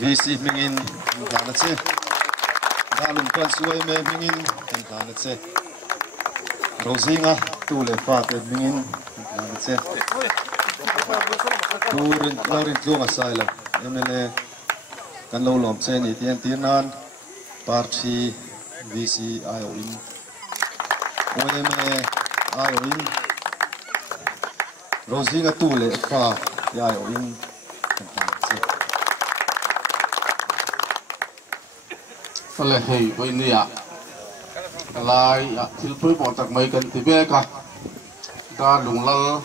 VC mingin kana che Darlung kan suai me mingin kana che Rozinga tu le fa te mingin kana che turin laurin tlunga Sailo emele kan lo lom che ni tian tinan party VC ayo in oeme ayo in Rozinga tu le fa ayo in kana che Faleh hei với nia lại thiếu phơi bỏ tạc mấy cần thì biết cả Darlung lal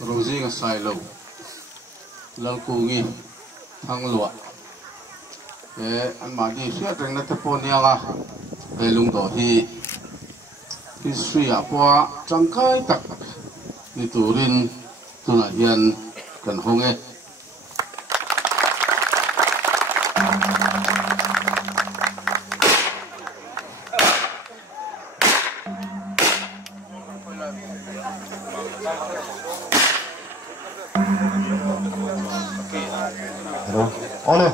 Rozinga Sailo Lalkungi Thangluah cái anh mà đi xuyên trên đất phố nia à cái lungdawh thì suy à qua trong cái tắc đi tù rin tu là hiền cần hông ấy Ole,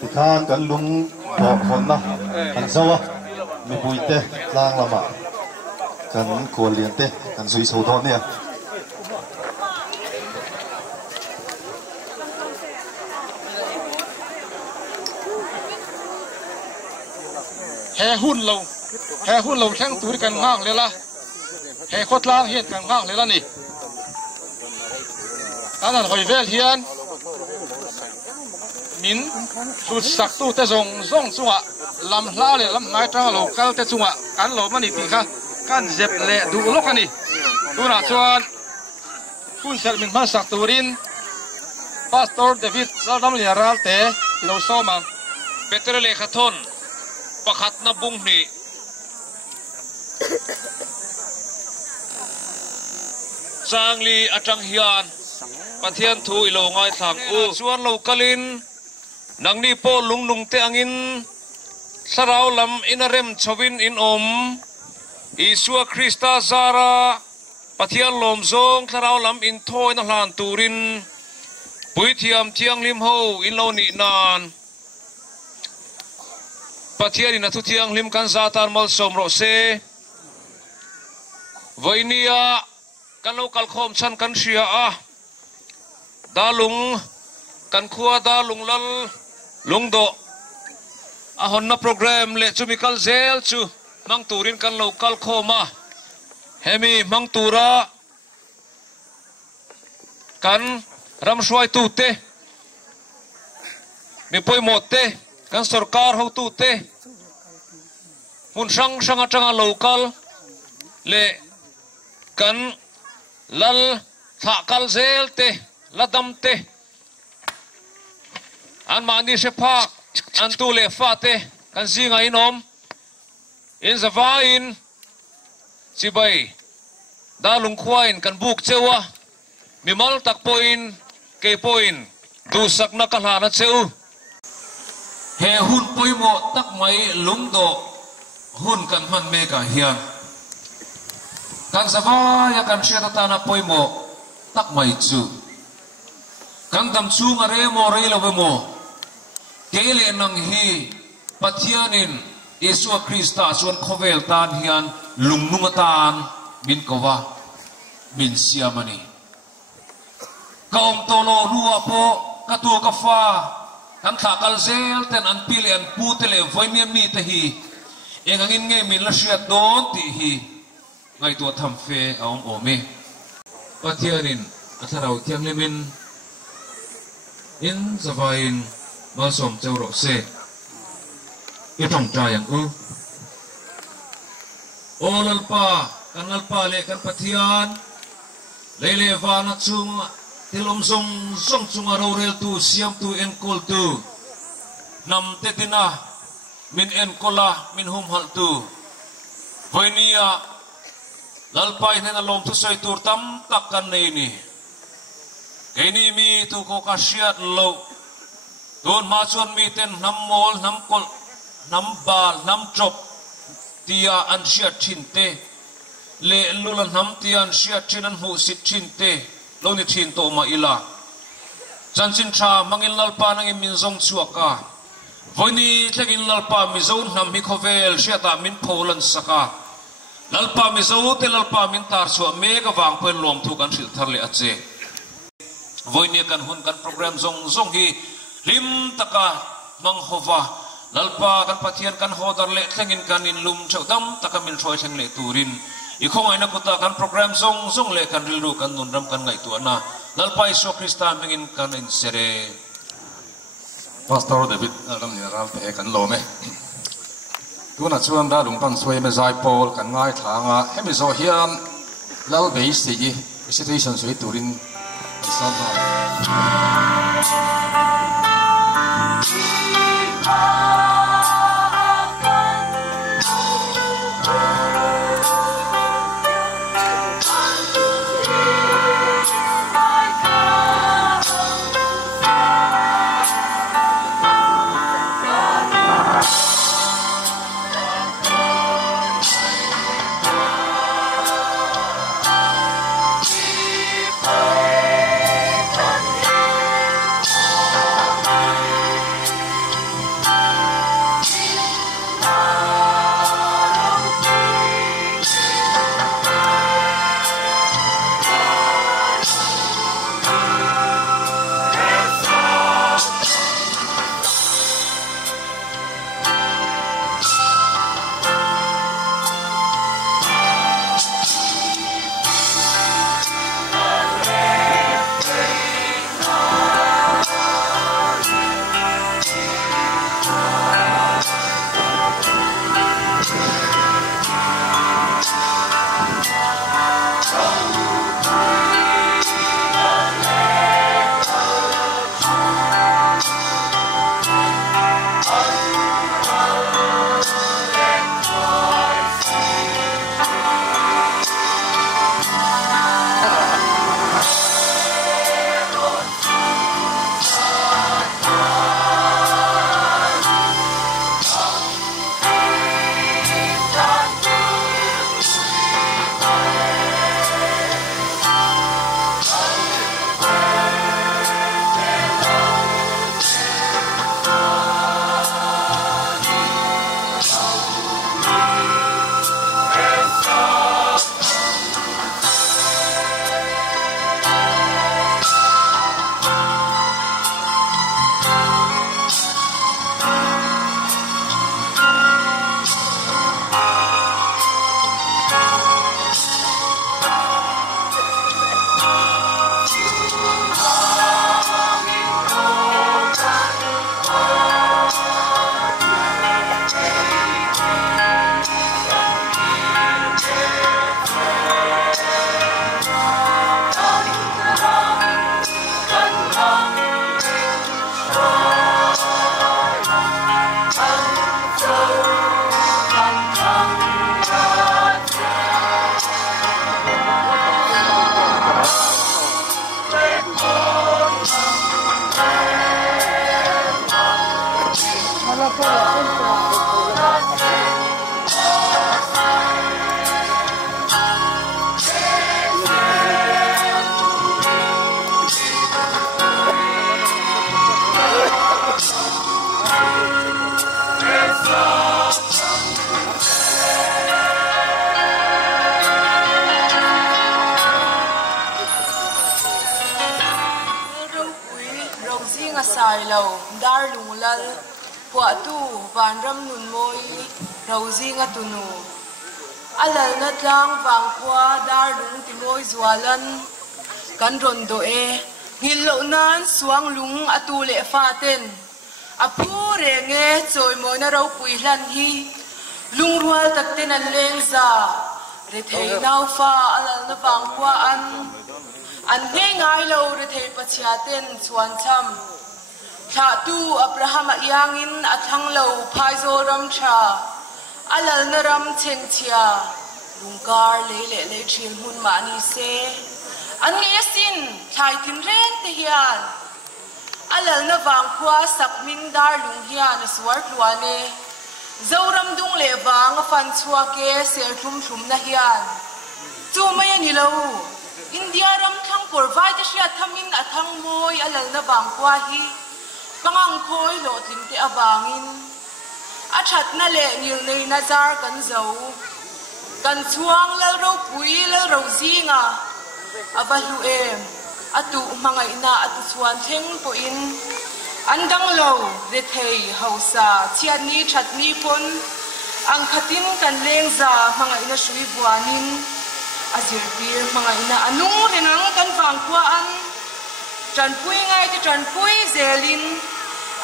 thì khan kan lung bỏ hồn na, kan sâu mi bụi tê, lang lama, kan cuốn liền tê, kan suy sâu thon nè. Hè hun lâu thang túi kan ngang lên la, hè khót lang hiện kan ngang lên la nè. Anh là hồi về hiền. Min sụt sặc tu te zong chung ạ làm la le làm ngay trang lô cal te chung ạ cán lô mà nị tì kha can dẹp lệ đủ lốc anh nị tu na chuan phun sel min man sak turin Pastor David lam le ral te lo so mang Petre le khathon pakhat na bung ni Sangli atang hian pathian thu ilo ngai thang u chuan lo kalin nang ni po lunglung te angin sarau lam inarem chowin in Isua Krista zara pathian lom zong sarau lam in thoi na hlan turin pui thiam thiang lim ho in lo ni nan pathian in athu thiang lim kan zatan mal som ro se voinia kan lo kal khom chan kan ria a Darlung kan khua Darlung lal lungdawh a honna program le chumikal zel chu mang turin kan local khoma hemi mang tura kan ram shwai tu te mi poi mot te kan sarkar ho tu te mun sang atanga local le kan lal thakal zel te ladam te an mani se phak an tu le fa te kan zinga inom in zavain sibai Darlung khwain kan buk chewa mimal tak point ke point du sak na kalha na cheu he hun poimo tak mai lungdawh hun kan man me ka hian kan zavaya kan sheta ta na poimo tak mai chu kan dam chu ngare mo rei lo mo kele nang hi pathianin Isua Krista chuan khovel tan hian lungnungatan min kowa min siamani kaom tolo nuwa po katu ka fa kan thakal zel ten an pili an putele voimia mi te hi engangin nge min la shiat don ti hi ngai to tham fe aom ome pathianin atharau thiang lemin in zavain mal som cheu ro se i thong trai ang u olalpa kanalpa le kan pathian lele vana chung tilom song chung aro rel tu siam tu en kol tu nam te tina min en kola min hum hal tu hoinia lalpai hena lom tu soi tur tam tak kan nei ni keini mi tu ko ka shiat lo don ma chuan mi ten nam mol nam kol nam bal nam chop tia an shiat thin te le lulan nam tia an shiat thin an hu sit thin te lo ni thin to ma ila chan chin tha mangin lalpa nang min zong chuaka voini thlengin lalpa mi zo nam hi khovel hriata min pholan saka lalpa mi zo te lalpa min tar chu me ka wang pen lom thu kan thil thar le ache voini kan hun kan program zong hi rim taka mang hova lalpa kan pathian kan hodar le thlengin kan in lum chaudam taka min throi theng le turin i khong aina kuta kan program zong le kan rilru kan nunram kan ngai tu na lalpa iso krista mengin kan in sere Pastor David ram ni ral pe kan lo me tu na chuan da lung pan sway me zai pol kan ngai thanga hemi zo hian lal be si ji situation sui turin isam Rozinga Sailo, Darlung lal, Puatu, Vanram nun moi, Rozinga tunu. Alal na lang vangkwa Darlung timoy zwalan, Kanron doe, Ngilo nan suang lung atule faten. Apure nge choy mo na raw puilan hi, Lungrual takten ang lengza, Retay naw fa alal na vangkwa an ngay lo retay pachiaten chuan cham. Thatu Abraham ayangin at hanglo paizo ram cha. Alal na ram cheng chia. Lungkar le chil hun mani se. An ngayasin thai tin ren te hiyan. Alal na vangkwa sakming Darlung hiyan aswar luane. Zawram dung le vang fan chua ke ser thum na hiyan. Chumaya nilaw. India ram thang por vai te sia thamin athang moi alal na bang kwa hi pangang khoi lo tling te abangin a that na le nil nei na zar kan zo kan chuang lal ro pui lal rozinga avalu em atu mangai na atu chuan theng po in andang lo re thei hausa chian ni that ni pon ang khatin kan leng za mangai na shui buanin azir pir mangai na anung renang kan wang kwa an tran pui ngai te tran pui zelin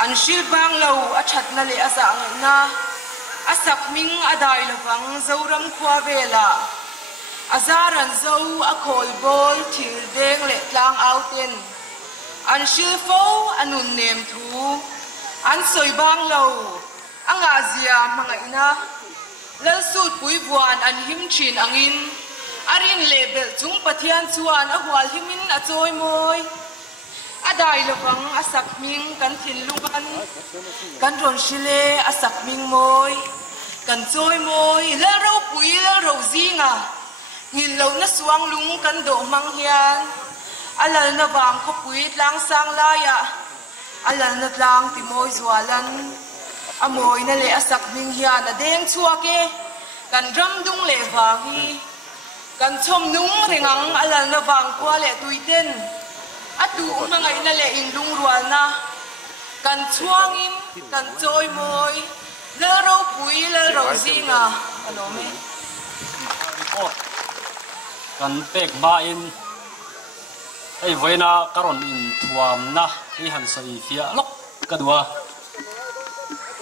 an shil bang lo a that na le asa ngai na asak ming adai lawang zoram khwa vela azaran zo a khol bol thil deng le tlang autin an shil fo anun nem thu an soi bang lo anga zia mangai na lal sut pui buan an him chin angin arin lebel chung pathian chuan a hwal himin a choi moi adai lawang asak ming kan thin lungan kan ron shile asak ming moi kan choi moi la ro pui la ro zinga ngin lo na suang lung kan do mang hian alal na wang kho pui tlang sang la ya alal na tlang ti moi zualan amoi na le asak ming hian a deng chuake kan ram dung le wangi kan chom nung ringang alal na wang kwa le tuiten atu mangai na le in lung rual na kan chuangin kan choi moi la ro pui la ro zinga alome kan pek ba in ai voina karon in thuam na hi han sai fia lok kadua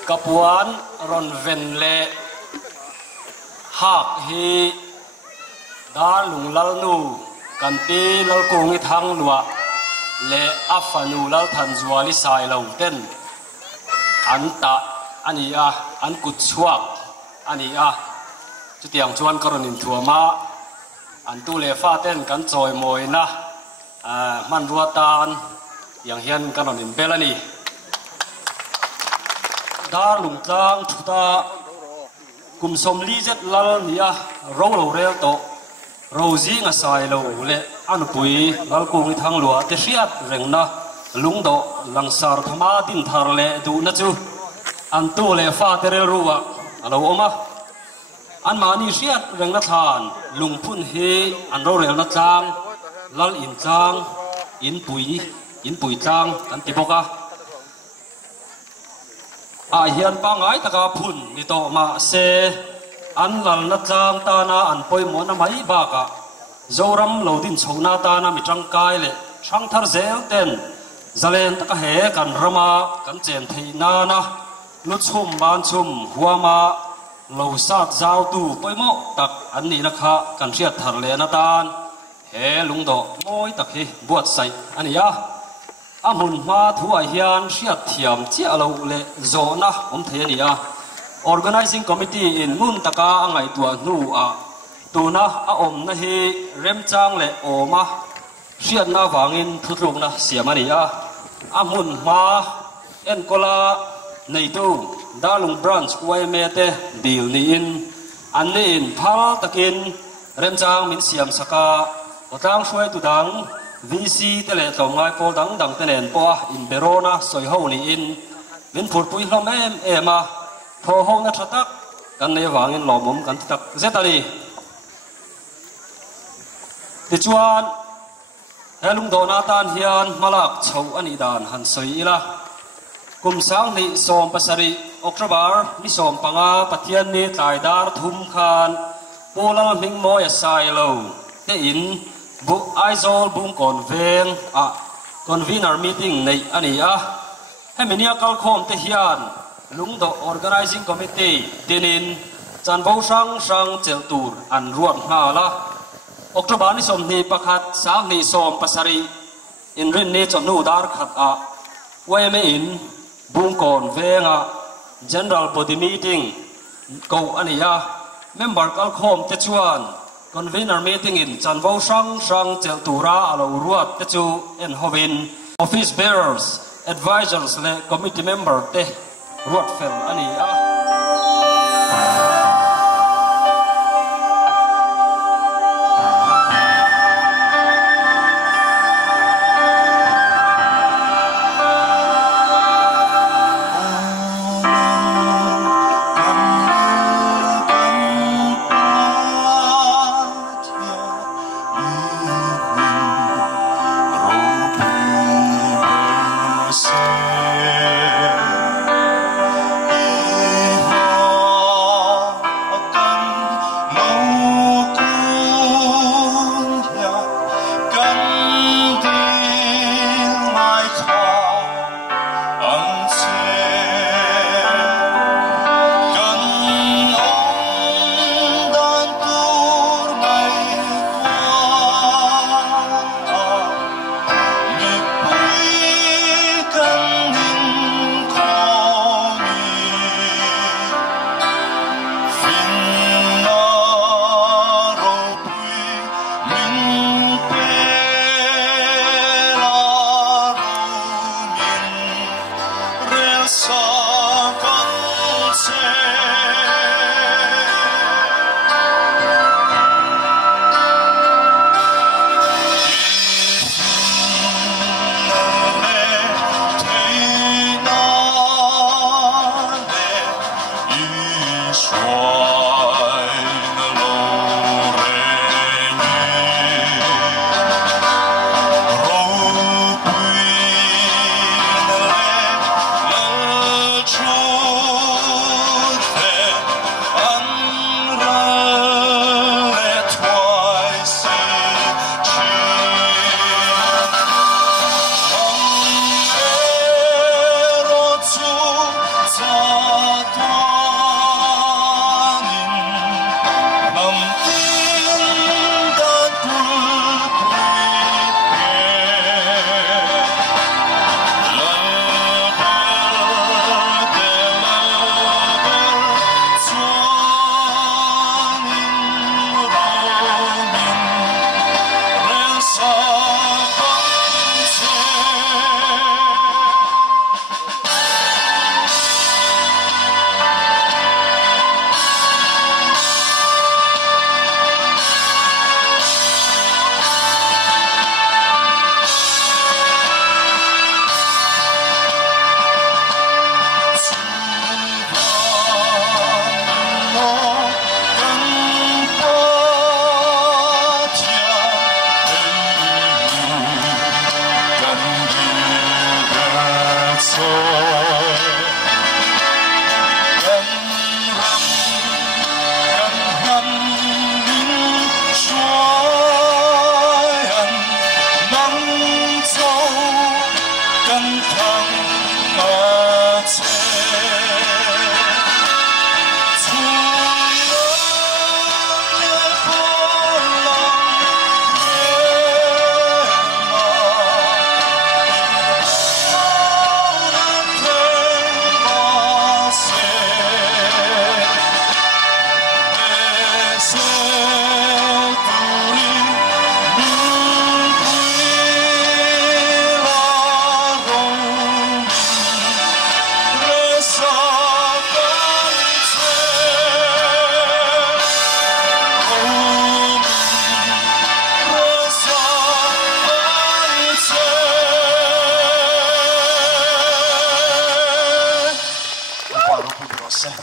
kapuan ron ven le hak hi Darlung lalnu kan pi lalkungi Thangluah le afanu lal than zuali Sailo ten anta ani a an kut chuak ani a chutiang chuan karon in thuama an tu le fa ten kan choi moi na man ruatan yang hian kanon in belani Darlung tlang thuta kumsom li jet lal nia ro lo rel to Rozinga Sailo le anupui Lalkungi Thangluah te hriat rengna lungdawh langsar thama din thar le du na chu an tu le fa te rel ruwa alo oma an mani hriat rengna than lungphun hi an ro rel na tlang lal in tlang in pui tlang kan ti boka a hian pangai taka phun ni to ma se an lal na tlang ta na an poi mo na mai ba ka zoram lo din chhona ta na mi tang kai le thang thar zel ten zalen taka he kan rama kan chen thei na na lu chum ban chum huama lo sat zau tu poi mo tak an ni na kha kan riat thar le na tan he lungdawh moi tak hi buat sai ania amun ma thu a hian riat thiam chia lo le zo na thei ania organizing committee in mun taka angai tua nu a tuna a om na hi rem chang le oma riat na wangin thutlung na siamani a amun ma en kola nei tu Darlung branch wai me te dil ni in an ni in phal takin rem chang min siam saka otang shwai tu dang VC te le tlongai pol dang te nen po in berona soi ho ni in min phur pui hlom ema tho ho na thatak kan nei wangin lomom kan tak zetali ti chuan helung do na tan hian malak chho ani dan han soi ila kum sang ni som pasari oktobar ni som panga pathian ni tlai dar thum khan polal ming mo ya Sailo te in bu aizol bum kon veng a convener meeting nei ani a heminia kal khom te hian lungdawh organizing committee tinin chanbo sang chel tur an ruat hna la oktobar ni som ni pakhat sang ni som pasari in rin ni chonu dar khat a weme in bum kon venga general body meeting ko ania member kal khom te chuan convener meeting in chanbo sang chel tura alo ruat te chu en hovin office bearers advisors le committee member te ruat fel ani a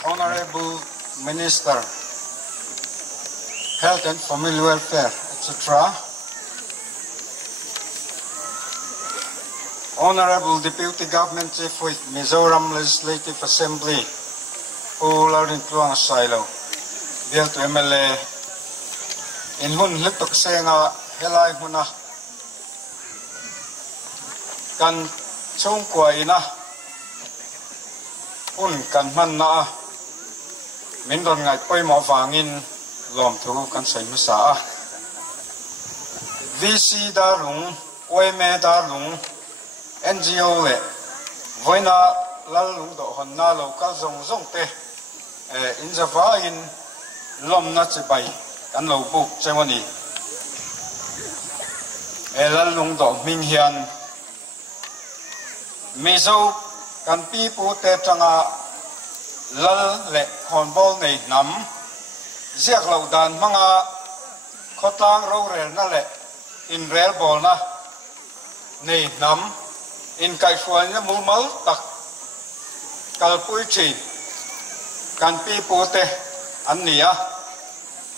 Honorable Minister, Health and Family Welfare, etc. Honorable Deputy Government Chief with Mizoram Legislative Assembly, Lalkungi Sailo, Bill to MLA, in Hun Litok Senga, Helai Huna, Kan Chungkwa Ina, Hun Kan Manna, Mindon Ngai Poi Mo Vangin, Lom Tu Kan Sai Masa, VC Darlung, Oime Darlung, NGO le, Voina Lalungdawh Honna local zong te, in the Vain Lom Natsibai, and Low Book Ceremony. Lalungdawh Minghian Mizo can people te Tanga Lal le Honbol ne Nam, Ziak Laudan Manga Kotang Rorel Nale, in Rail Bolna ne Nam. In Kaifuanya Mumal Tak Kalpuichi Kan Pipute Ania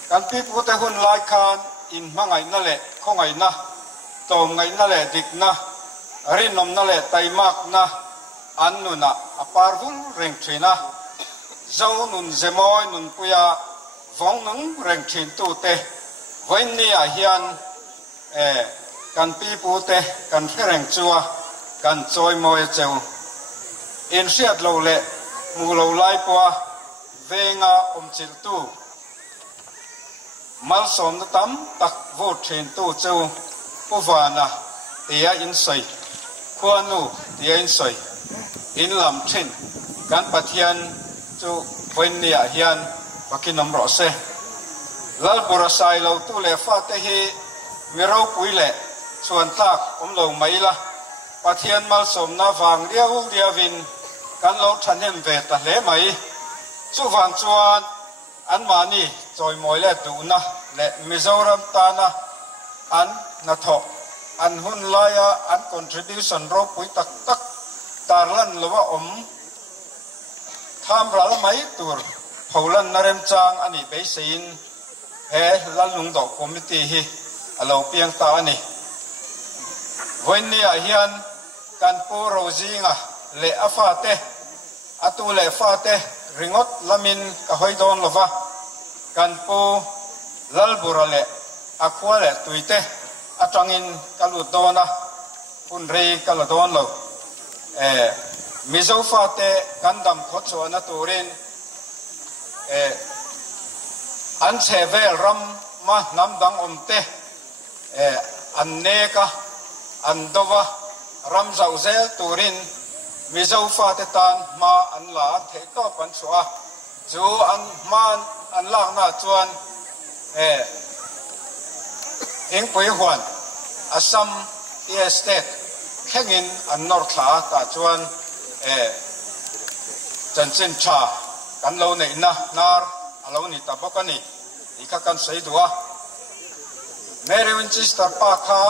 Kan Pipute Hun Laikan in Mangai Nale Kongai Na Tom Ngai Nale Digna Rinom Nale Taimak Na Annuna Aparvul Rengtrina Zonun Zemoy Nun Puya Vongnung Rengtrin Tute Venia Hian Kan Pipute Kan Fereng Chua Kan Choi Moe Cheu In Siat Lo Le Mulo Lai Pua Venga Chil Tu Mal Som Tam Tak Vô Trin Tu Cheu Puvana Tia In Soi Kuanu Tia In Soi In Lam Trin Kan Patian Chu Venia Hian Pakinom Rose Lalpura Sailo Tu Le Fa Te Hi Mirau Pui Le Chuan Tak Lo Mai La Patian Mal Som Na Vang Liavin กันเราทันเห็นเวทเละไหมสุวรรณจวนอันมานี่จอยมวยเล่ดูนะเละมิโซรัมตานะอันนัทอันหุ่นลายอัน contribution รบปุยตักตักตาลันหรือว่าทำรัลไม่ตัวพลันนเรมจางอันนี้เบสินลันลุงดอกคอมมิตี้ฮีเราเพียงตานี่วันนี้เฮียนกันปูโรซิงะเลอฟาเตอตุเลฟาเตริงอตลามินกะฮอยดอนลวะกันปูลัลบุระเลอควาเลตุยเตอจังอินกัลุดอนะปุนเรกัลุดอนลวมิโซฟาเตกันดำขดสวนตูรินอันเซเวลรัมมาน้ำดังเตอันเนกะอันดวะรัมเจ้าเซลตูรินมิโซฟาเตตันมาอันลาเทตอปันชัวจูอันมาอันลากนาจวนเองปุยหวนอัสซัมเอสเตทแข่งอินอันนอร์ทลาตาจวนจันจินชากันเราเนี่ยนะนาร์เราเนี่ยตาบกันนี่อีกกันใส่ตัวเมริวินจิสตาร์ปาคา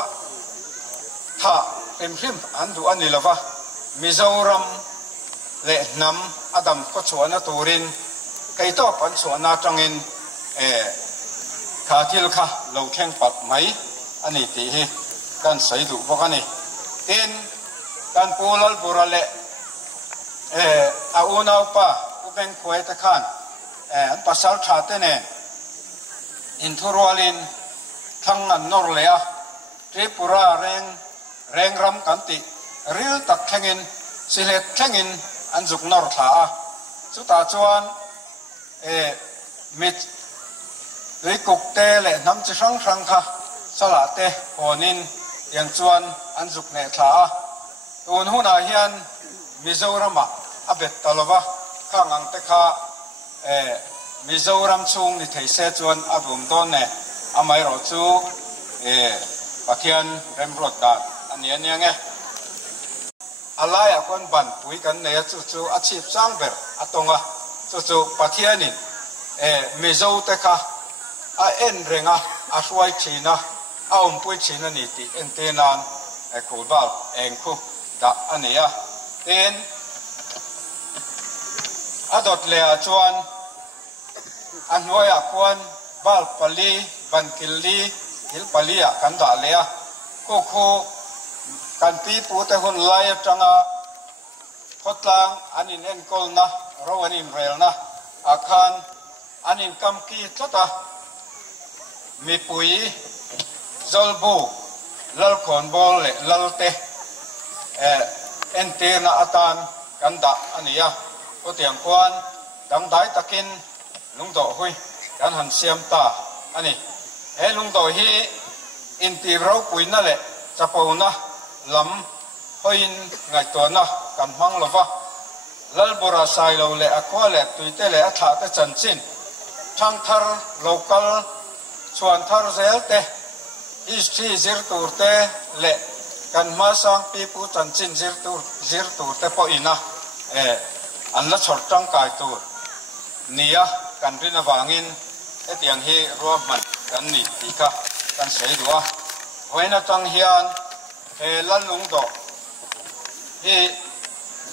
ท่าพิมอันดูอันนี้ละวะมิโซรัมเละน้ำอดัมก็ชวนตูรินไก่ตัวปันชวนนาจังอินขาที่ละค่ะเราแข่งปัดไหมอันนี้ตีกันใส่ดูบกันนี่เอ็นกันปูลัลบุระเละอาอุณาอุปะอุเบงควยตะขันอันภาษาชาติเนี่ยอินทุรวลินทั้งอันนอร์เลียทริปุระแรงรำกันติริลตักแข่งอินสิเลตแข่งอินอันจุกนอร์ท่าสุดท้ายจวนมิดริกุกเตเลน้ำจะช่างค่ะสละเตโหนินยังจวนอันจุกเนท่าตัวหุ่นอาเฮียนมิโซรัมอาเบ็ดตลอดว่าข้างอังเตค่ามิโซรัมซุงนี่ไทยเซจวนอาบุมต้นเนี่ยอาไม่รอจูปักยันเริ่มรถดัดอันนี้เนี่ยไงอะไรคนบันปุยกันเนี่ยจูอาชีพสร้างเบอร์อัตงอ่ะจูปักยันนี่มิโซเตค่าเอ็นเรงอาช่วยชีนะปุยชีนะนี่ที่เอ็นเตนันคูบาลเองคูดะอันนี้อ่ะเอ็นอดเลียจวนอันวยควนบาลปลีบันกิลีฮิลปลีกันดาเลียคู่กันปีปูเตหุนไลจังขดลังอันนี้เอ็นกอลนะเราอันนี้เรลนะอาคารอันนี้กำกีจุดมีปุยจอลบูลัลคอนบอลลัลเตเอ็นเตน่าอัตานกันดาอันนี้ก็เตียงควันดังได้ตะกินลุงโตหุยกันหันเสียมตาอันนี้ลุงโตฮีอินตีเราปุยนั่นแหละจะปูนะลำหุยไงตัวนะกันมังลวะลัลบุราไซโลเละอควาเละตุยเตเละถ่าเตจันจินช่างทาร์โลกัลชวนทาร์เซลเตอิสทีซิร์ตูเตเละกันมาสังปีปูจันจินซิร์ตูเตปอินะอันละชดจังกายตัวนี่กันรินวางินเตียงฮีรวมมันกันนี่ที่ค่ะกันเสียดัวเว้นจังเฮียนลันลุงดอก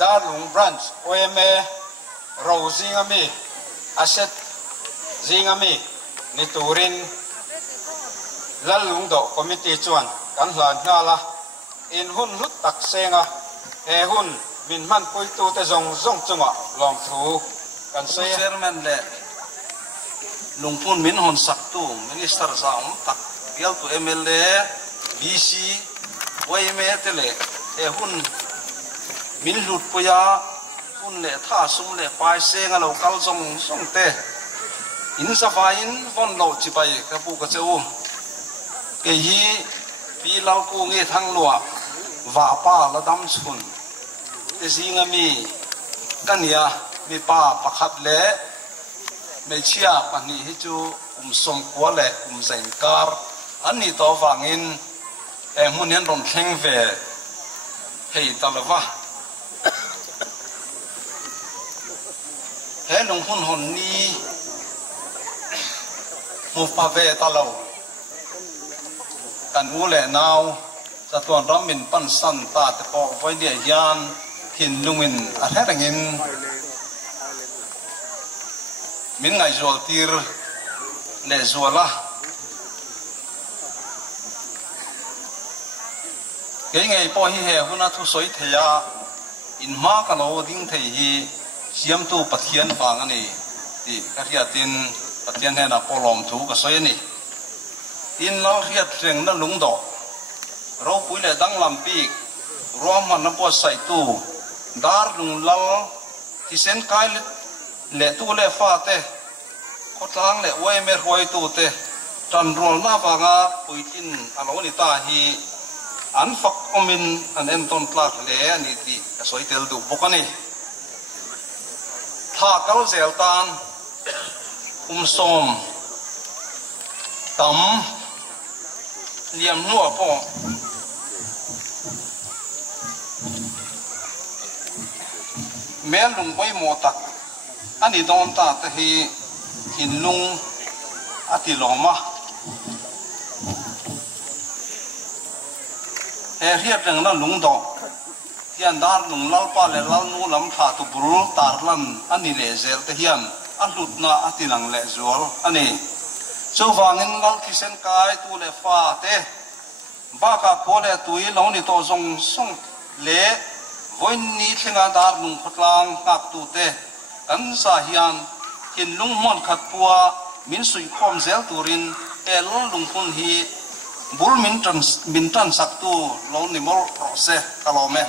ดาลุงบรันช์โอเอเมโรซิงามีอาเซตซิงามีนิตูรินลันลุงดอกคอมมิตี้จวนกันหลานนาละอินหุ่นลุดตักเซงหุ่นมินมันปุยตูแต่จงจังหวะลองถูกันเสียร์แมนเล่ลงทุนมินหอนสักตูมินิสเตอร์สามตักเกี่ยวตัวMLA BCไว้เมตเล่หุ่นมินหลุดปุยาหุ่นเล่ท่าสุ่มเล่ไปเสียงเราเกาจงเตอินสฟาอินวันเราจิไปกระปุกกระเจ้าเกี่ยปีเรากูเงี้ยทั้งหลวงว่าป้าละดำชุนซิงมีกันยามีป้าประคับเละไม่เชื่อปันนี้ให้จูสมกัวเละเซนการอันนี้ตัวฟังอินมุนยันรอนแข่งเวให้ตลอดว่า he lung hun hon ni mu pa ve ta lo kan u le nau sa tuan ramin pan san ta te po voi dia yan hin lungin a herangin min ngai zol tir le zola cái ngày po hi he huna thu soi theya in ma ka lo ding thei hi siam tu pathian wang ani ti ka ria tin pathian he na polom thu ka soi ni in lo riat reng na lungdawh ro pui le dang lam pi ro man na po sai tu dar lung lal ti sen kai le tu le fa te ko tlang le wai me roi tu te tan rol na wanga puitin alo ni ta hi an fak omin an em ton tlak le ani ti ka soi tel du bokani tha kal zel tan som tam liam nuwa po mel lung boi mo tak ani don ta te hi hin lung ati loma he riat reng na lungdawh hian dar lung lal pa le lal nu lam tha tu bul tar lan ani le zel te hian a hlut na atinang le zual ani chu wangin ngal khisen kai tu le fa te ba ka ko le tui lo ni to zong song le voin ni thlenga dar lung khotlang kak tu te kan sa hian hin lung mon khat puwa min sui khom zel turin el lung hun hi bul min tan sak tu lo ni mol se kalome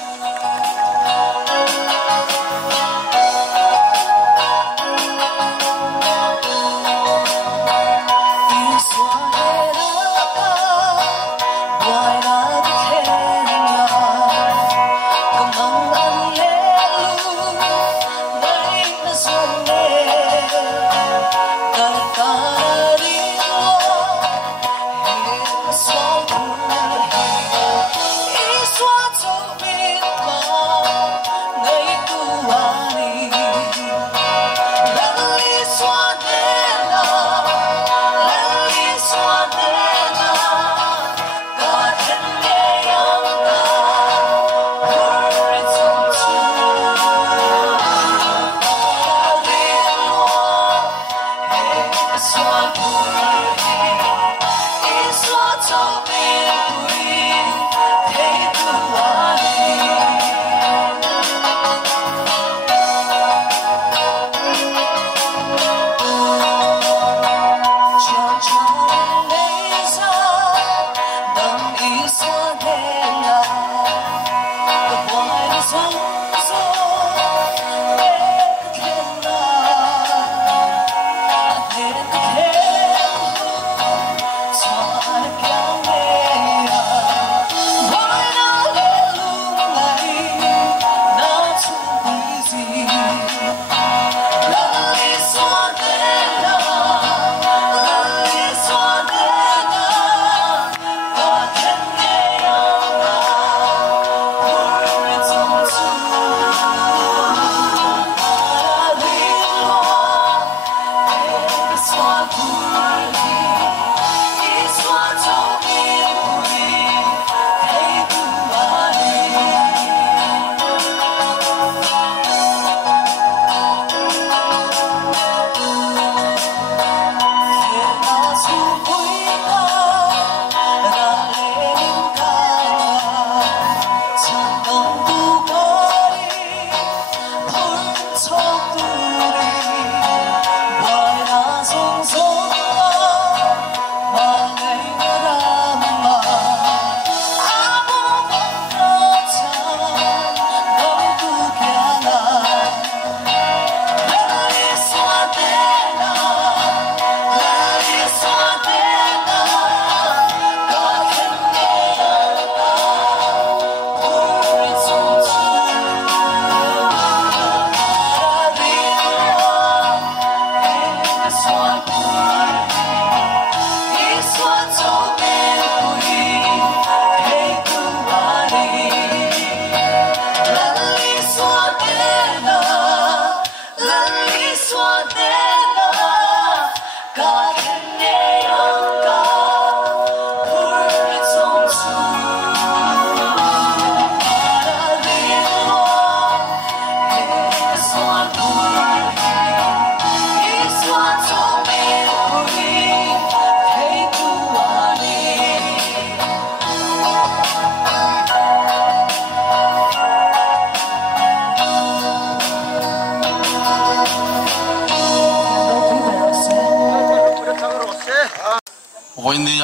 วันนี้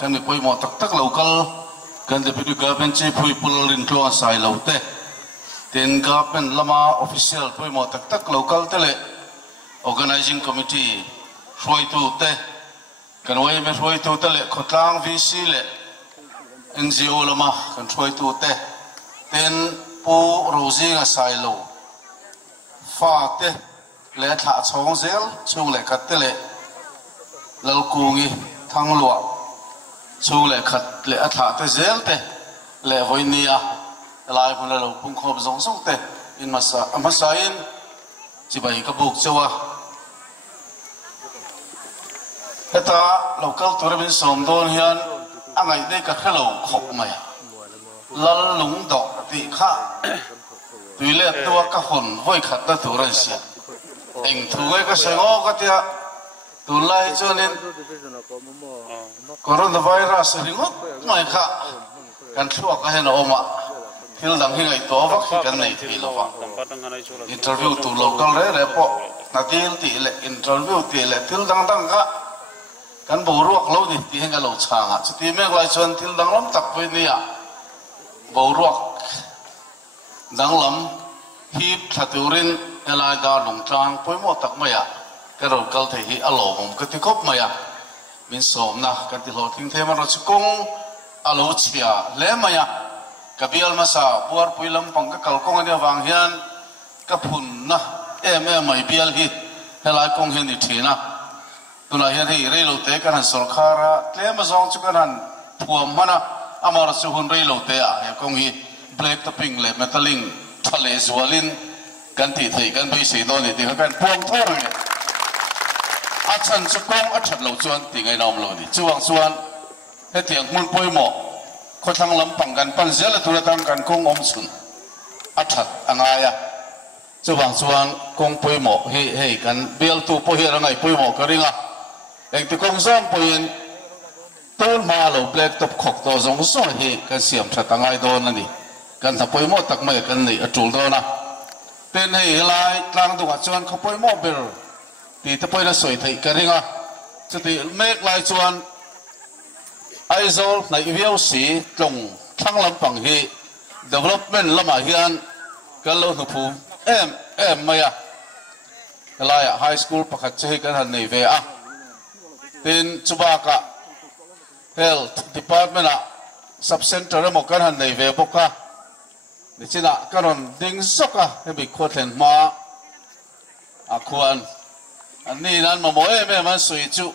กันไปหมดตักๆเราก็กันจะไปดูการเป็นชีพผู้ลินทัวร์สายเราเตะเต็นการเป็นละมาออฟฟิเชียลไปหมดตักๆเราก็เตะเลย organizing committee ช่วยตัวเตะกันไว้ไม่ช่วยตัวเตะเลยขดล้างวิสิเลย NGO ละมากันช่วยตัวเตะเต็นผู้โรซิงสายเราฝากเตะและถ้าช่องเซลช่วงเลยกัดเตะเลยLalkungi Thangluah chu le khat le atha te zel te le voinia lai phun lo pung khop zong song te in masain chi bai ka buk chewa heta local tourism som don hian angai de ka khelo khop mai lungdawh ti kha tuile tua ka hon voi khat ta turan sia eng thuai ka sengo ka tia tulai chuanin coronavirus ringot mai kha kan thuak ka hen oma thil dang hi ngai to vak hi kan nei thi lova interview tu local re po na til ti le interview ti le thil dang ka kan bo ruak lo ni ti henga lo changa chuti mek lai chuan thil dang lam tak pui nia bo ruak dang lam hi thaturin elai da lung tang poi mo tak maya cái rồi câu thì hi alo mong cái tiếng khóc mày à mình sớm na cái tiếng lo tiếng thêm mà nó chỉ công alo chia lẽ mày à cái bial mà sao buat pui lam pang cái cầu công anh vàng hiền cái phun na em mày bial hi hay lại công hiền thì thế na tụi này hiền hi rây lô té cái hàng sổ khara lẽ mà giống chú cái hàng phuam mà na amar chú hun rây lô té à công hi black topping le metaling thale zualin kan ti thei kan bai sei do ni ti kan puang thor ni achan chu kong achat lo chuan ti ngai nom lo ni chuang chuan he tiang mun poi mo kho thang lam pang kan pan zel tu tang kan kong om chun achat angaya chuang chuan kong poi mo he kan bel tu po hi rangai poi mo ka ringa eng ti kong zam poin tol ma lo black top khok to zong so hi kan siam tha tangai do na ni kan tha poi mo tak mai kan nei atul do na tên này lại lang tu chuan không phải mua bel thì ta phải là soi thấy cái ringa cho thì make lại chuan aizol này yêu sĩ trồng thăng lâm bằng hi development lâm à hian cái lâu thu phù em mày à lại high school pakhat chơi cái hành này về à tên chuba cả health department à sub center một cái hành này về bốc àนี่จีน่ะก็นอนดิ้งซอกอ่ะให้ไปขวดเห็นมาควรอันนี้นั้นมาโมเอแม่มันสวยจุ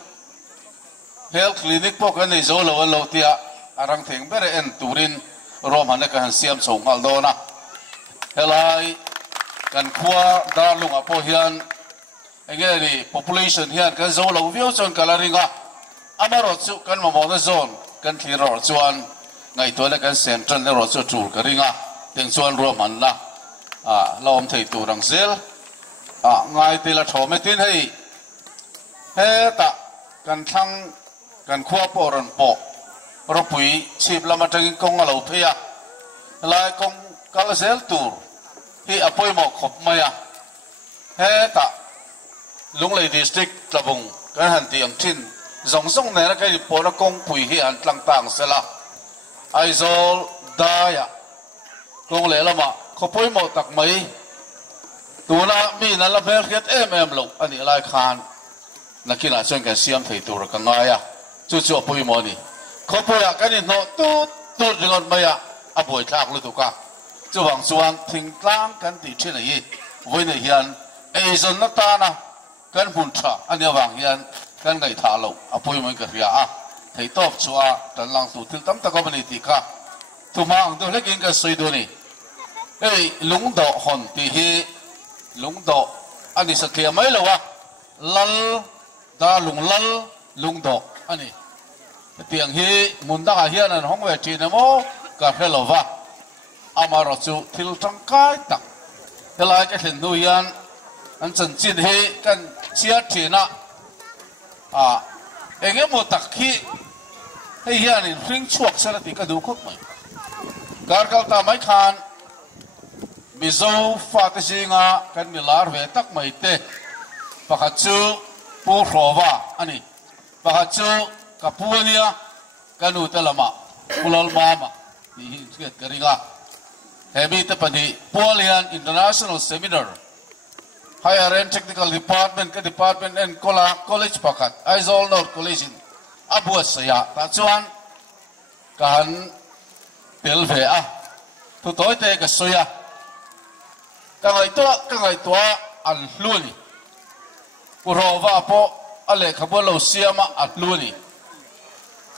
เฮลคลินิกพวกกันนี่โจโลวันโลเตียอารังเถงเบรเอ็นตูรินรวมหันในการเสียมส่งอัลโดนะเฮลไอกันขวาดาลุงอโปเฮียนไอ้เงี้ยนี่ population เฮียนกันโจโลวิวจนกันละริงอ่ะอามารถจุกันมาโมในโซนกันที่รอจวนไงตัวในกันเซนทรัลในรอจุจูกันริงอ่ะถึงส่วนรวมมันละเราอมถือตัวรังเซลง่ายตีละโฉมไม่ทิ้งให้เฮตะกันทั้งกันขั้วปอรันปอกรบปุ๋ยชีพละมาถึงกงเราเพียลายกงกาลเซลตูที่อภัยหมอกขบมาเฮตะลุงเลยดิสตริกตะบงกันหันเตียงทิ้นสองส่งเนี่ยนะก็ปอระกงปุ๋ยที่อันต่างๆเสละไอโซลได้กงเลยละมาเขาพูดหมดตักไหมตัวน่ะมีนั่นละเบลเฮ็ดลูกอันนี้ลายคานนักกีฬาเช่นกันเสียมถือตัวกันง่ายจู่ๆพูดหมดนี่เขาพูดกันนี่โน้ตตูดยังไงอ่ะบ่อยทักเลยถูกกันจู่บางส่วนทิ้งกลางกันติดเช่นนี้วันนี้เฮียนจนนักตานะกันหุ่นชาอันนี้บางเฮียนกันไงท่าลูกพูดเหมือนกันเฮียถือตบชัวแต่ลังสูถึงตั้มตะกบันนี่ติค่ะทุกมาอังตัวเล็กกินกันสวยดูนี่ลุงดอกหอนที่ฮีลุงดอก ani sakya mai lo wa lal Darlung lal lungdawh ani tiang hi munda ka hian an hong ve tin emo ka helova amaro chu thil tangkai tak helai ka hlen nu yan an chan chin hi kan chia thina engemo tak hi hei hian in hring chuak sala ti ka du khop mai gargal ta mai khan mizo fa ta singa kan milar ve tak mai te pakhat chu pu hrowa ani pakhat chu kapuania kanu telama pulal mama ni hiet karinga hebi te pani Polian International Seminar Higher and Technical Department ka department and college pakat Aizol North College abuat saya ta chuan kan tel ve a tu toy te ka soya ka ngai to an hluni purova po ale khabolo siama atluni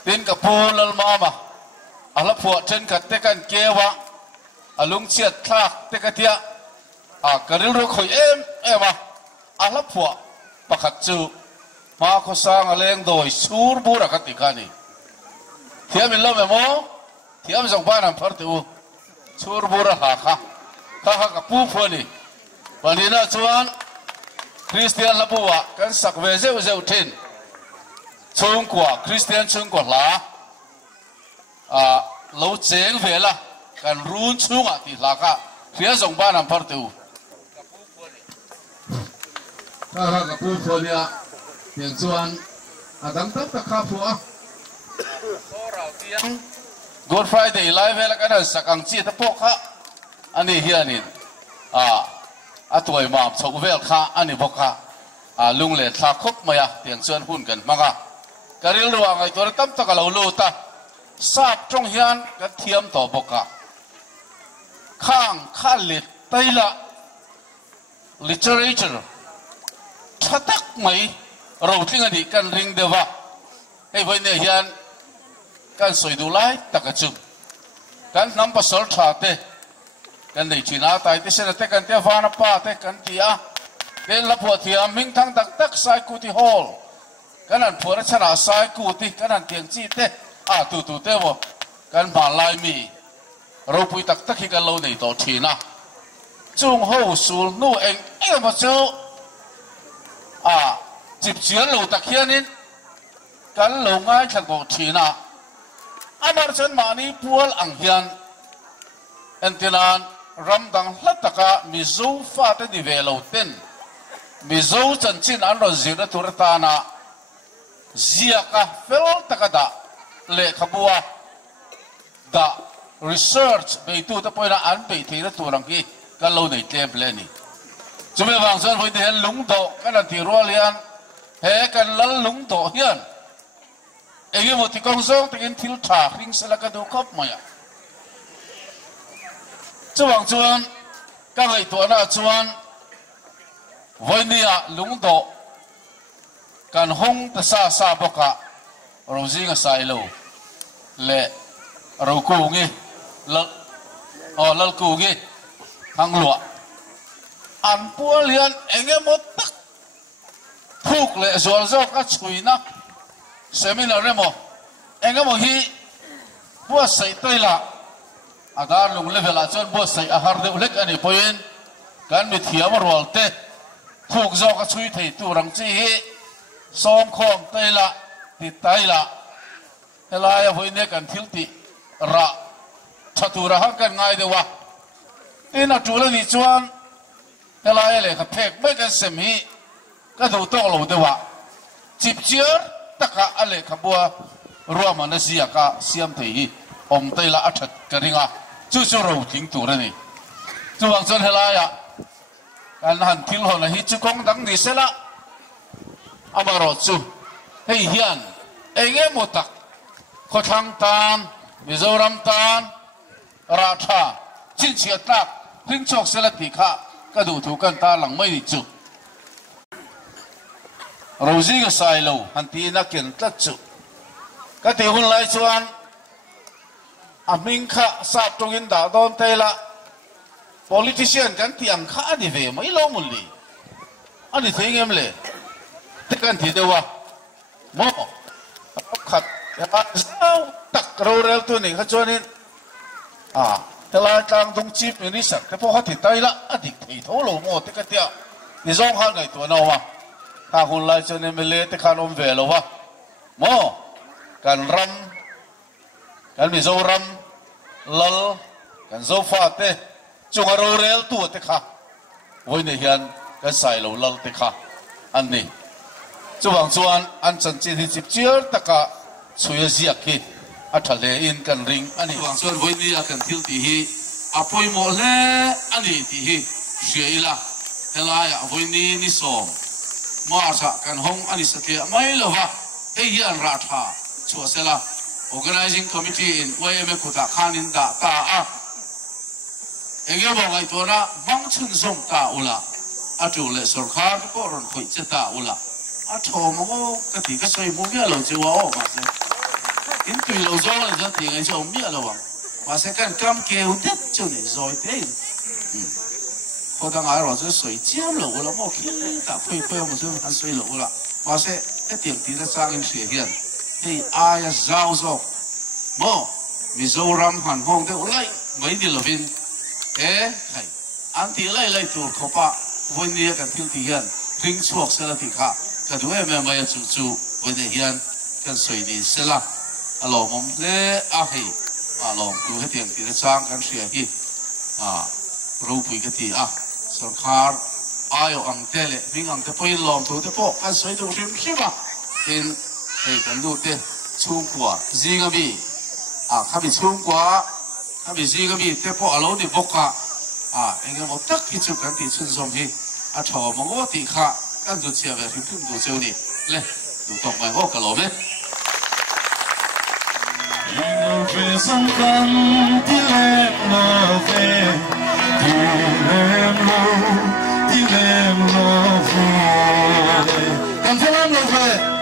tin ka pulal mama ala phu ten ka te kan kewa alung chiat thak te ka tia karil ro khoi ema ala phu pakhat chu ma ko sang aleng doi sur bura ka ti kani thiam in lo me mo thiam jong ba nam phar tu sur bura ha kha ka pu phoni panina chuan Christian labuwa kan sak ve zeu thin chung kwa Christian chung kwa la lo cheng ve la kan run chunga ti la ka thia jong ba nam phar tu ka pu phoni a tiang chuan adang tak ta kha phu a Good Friday live la kan sakang chi ta pok kha ani hianin atoi mam chok vel kha ani boka lung le thla khop maya tiang chuan hun kan manga karil ruwa ngai tor tam ta ka lo lu ta sap trong hian ka thiam to boka khang khalit taila literature thatak mai ro tling ani kan ring dewa hei voi ne hian kan soidu lai takachu kan number sol tha te kan nei china tai te sena te kan te vana pa te kan tia ken la phu thiam ming thang tak tak sai ku ti hall kan an phora chana sai ku ti kan an tiang chi te tu te wo kan ma lai mi ro pui tak tak hi kan lo nei to thina chung ho sul nu eng ma chu chip chian lo tak hianin kan lo ngai thang to thina amar chen mani pual ang hian entinan ramdang hlataka mizo fa te divelo ten mizo chanchin an rozina turtana ziaka fel takada le khabua da research beitu ta poina an bei thira turang ki kalo nei temple ni chume wangson voi de lungdawh kan ti rolian he kan lal lungdawh hian enge mo ti kong song tin thil tha ring sala ka do khop maya chuang chuan ka ngai to na chuan voinia lungdawh kan hong ta sa boka Rozinga Sailo le Lalkungi Lalkungi Thangluah an pualian enge mo tak thuk le zol zo ka chuina seminar remo enge mo hi bua sai toila Darlung level a chon bua sai a har de ulek ani point kan mi thiam rol te thuk zo ka chui thei tu rang chi hi som khom toila ti taila helaya hoine kan thil ti ra thatura hang kan ngai de wa ina tula ni chuan helaya le ka phek mai kan sem hi ka do to lo de wa chip chiar taka ale khabua ruama na sia ka siam thei hi om taila athat karinga chu ro thing tu ra ni chuang chon helaya kan han thil ho na hi chu kong dang ni sela amaro chu hei hian enge motak khothang tan mizoram tan ratha chin chia tak ring chok sela ti kha ka du thu kan ta lang mai ni chu Rozinga Sailo hanti na ken tlat chu ka ti hun lai chuan aming kha sap tongin da don tela politician kan tiang kha ni ve mai lo mun li anh đi thấy em lệ thế cần thì đâu à mò khát sao tắc rau rel tu này khát cho nên thế là trang tung chip này sẵn thế phố hát thì tay là anh đi thấy thấu lỗ mò thế cái tiệm đi rong hát này tuần nào mà ta hôn lại cho nên mình lệ thế khăn ôm về lâu à mò cần ram cần bị dâu ram lal cần dâu pha thế chung rau rel tu thế khá với này hiện cái Sailo lal thế khá anh này chú vàng chuan anh chân chỉ thì chip chiếu tất cả suy giặc khi anh thà lệ in cần ring anh này vàng chuan với này cần thiếu thì hi apoi mo le anh này thì hi suy là thế là với này ni som mà sa cần hong anh sẽ thì mấy lâu ha thế hiện ra thà chúa sẽ là organizing committee in YM kuta khanin da ta anh em bảo ngày tuần na vắng chân sông ta ula chủ lệ sổ khá cái bộ rộn khởi chất tạo là thổ mà có cái cái xoay mua bia lẩu chiều áo mà sẽ in tùy lẩu gió là dân thì ngày chiều bia lẩu mà sẽ cần cam kêu tiếp cho này rồi thế họ đang ai rồi cái xoay chiếm lẩu là một khi ta phơi một số ăn xoay lẩu là mà sẽ cái tiền thì nó sang in sửa hiện thì ai giao rồi mà vì dâu ram hàn hong thế lại mấy đi là viên thế hay anh thì lại tụt khó pa với nia cần thiếu thì hiện ring chuộc sẽ là thì khác cái thứ em bây giờ chú với này hiện cần suy đi sẽ là alo mong lẽ hi alo tu hết tiền thì nó sang cần suy hi râu bụi cái thì sân khar ai ở ang tele mình ang te poi lom tu te po kan suy tu sim sim in hey cần lu te chung qua gì cái gì khai bị chung qua khai bị gì cái gì te po alo đi bốc cả anh em một tất khi chụp cái thì xuân xong thì thọ mà ngó thì khá cái đồ chơi về phim đồ chơi này lên đồ tổng bài ngó cả lỗ đấy về sông căng tiếng em lo về tiếng em lo về cảm thấy em lo về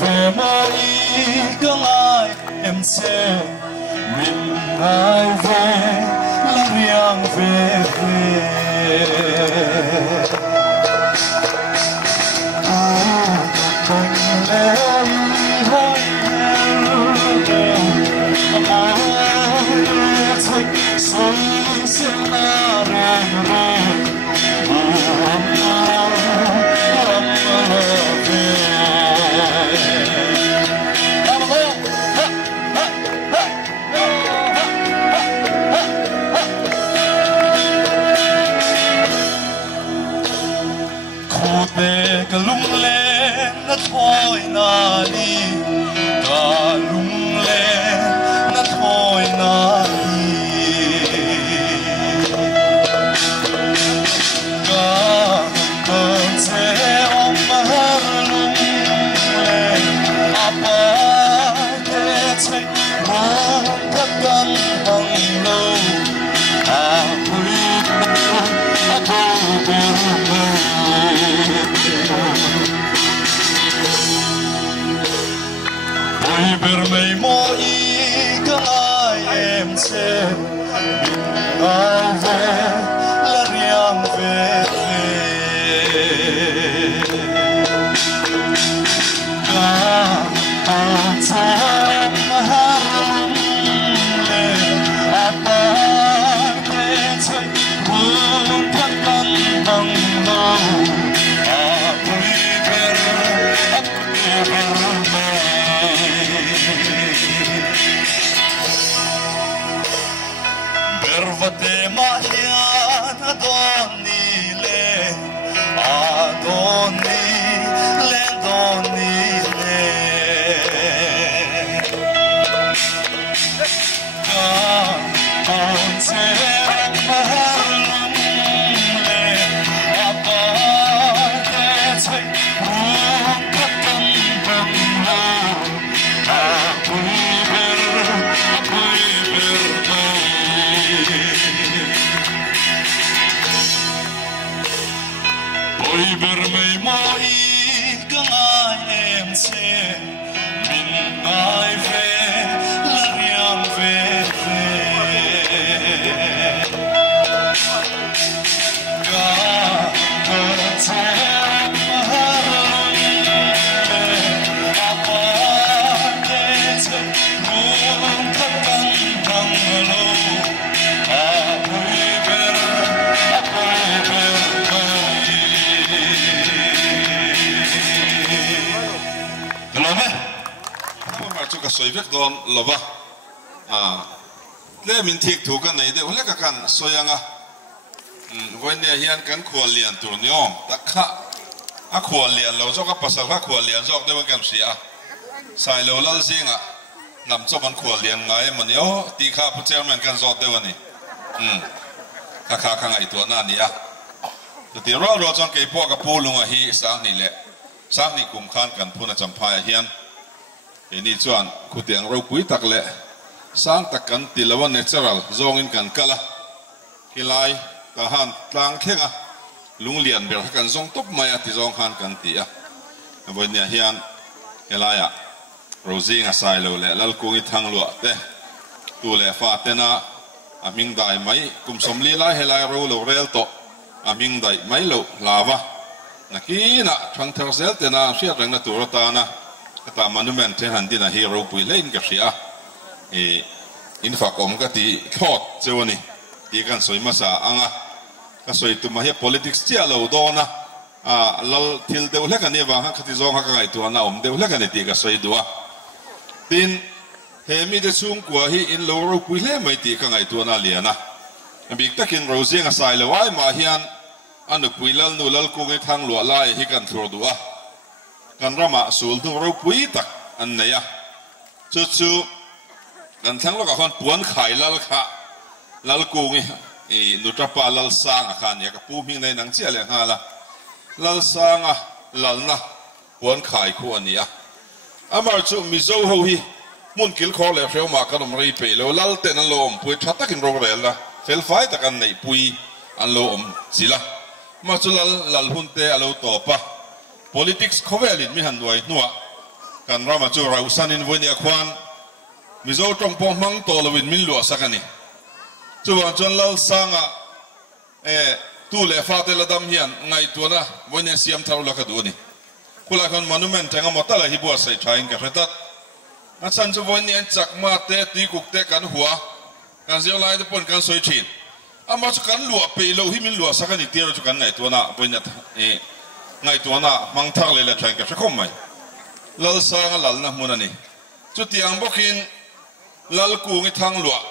về mai không ai em sẽ mình ai về là riêng về cả lung lên nó thôi na đi cả lung lên nó thôi na đi cả cơn sẽ ôm mà lung lên apa thế chạy muốn thắt cân bằng lâu bermei moi các ai em sẽ mình ai về là riêng về cả ta sẽ hát lên apa thế chạy muốn thắt cân bằng lâu Bervate mahia จุกสวยเวกโดนลบเล่มินทิกถูกกันไหนเดี๋ยวเล่กันสวยงวันนี้เฮียนกันขวเลียนตัวนี้ตะขะขวเลียนเราจอกภาษาขวเลียนจอกได้ว่ากันเสียสายเราลัลซิงนำจอกมันขวเลียนไงมันย่อตีข้าผู้เจ้ามันกันจอกได้วันนี้ข้าข้างไอตัวนั่นนี่แต่เราจงเก็บพวกกับผู้ลุงฮีสักนี่แหละสักนี่กลุ่มขันกันพูนจำพายเฮียนนี่จวนคุเตียงเราปุยตักเละสร้างตักกันติลวันเนเชอรัลจงอินกันกะละกิไลทหารต่างเข่งลุงเลียนเบลกันจงตบมาติจงขันกันตีวันนี้เฮียนกิไลโรซิงาไซโลเละลัลกุงิทังลัวเตตัวเละฟาเตนะอามิงได้ไหมกุมสมลีไลเฮไลโรโลเรลโตอามิงได้ไหมโลลาวะนักกีน่ะทางเทอร์เซลเตนะเสียแรงนัตัวตานะแต่มนุษย์มันเทหันดินะฮีโร่ปุยเล่นกับเสียอินฝากอมก็ตีทอดเจ้านี่ตีกันสวยมาสาอ่ะก็สวยตัวมาเฮีย politics เจ้าเราโดนนะเราทิลเดวเล็กกันเนี่ยว่าฮักที่จงฮักไงตัวน่ะเดวเล็กกันเนี่ยตีก็สวยตัวดินเฮมีเดซุงกว่าฮีอินโลโรปุยเล่ไม่ตีกันไงตัวน่ะเลียนะบิ๊กตะกินโรเซียงสายเลยว่ามาเฮียนอันนุปุยลัลนูลัลกุงทางหลวงไล่ฮิกันทัวดัวกันรามาสูลนูเราปุยตักอันเนี่ยจู่ๆกันทั้งโลกคนปวนไข่ลัลค่ะลัลกุงนุตรปาลัลซางอาคารเนี่ยกับปูมิงในหนังเจียเลยฮะละลัลซางลัลนะปวนไข่คู่อันเนี่ยอามาจู่มิโซโฮฮีมุนกิลคอเลยเฟลมากันมรีเปย์แล้วลัลเตนันโลมปุยชัดตะกินโรเรลละเฟลไฟตะกันในปุยอันโลมสิละมาจู่ลัลหุ่นเตอโลต่อปะ politics เขาเวลินไม่หันด้วยนัวกันรามาจู่เราสันินวันนี้ควันมิโซตรงปองมังโตลวินมิลลัวสักนี่จู่วันจนลัลสังตู้เล่ฟาเตลดำเฮียนไงตัวนะวันนี้เสียมทารุลักดูนี่คุณละคนมนุษย์มันจังหมดอะไรฮิบัวใส่ชายกันเหรอนั่นฉันจะวันนี้จักมาเตะตีกุกเตะกันหัวกันเสียลายจะปนกันสวยชินอามาจุกันหลวงไปเราหิมิหลวงสักนิดเดียวจุกันไงตัวน่ะวันนี้ไงตัวน่ะมังทักเลยละใช่กันสักคมไหมลัลสังลัลนะมุนันนี่จุดยังบอกอินลัลกูงิทางหลวง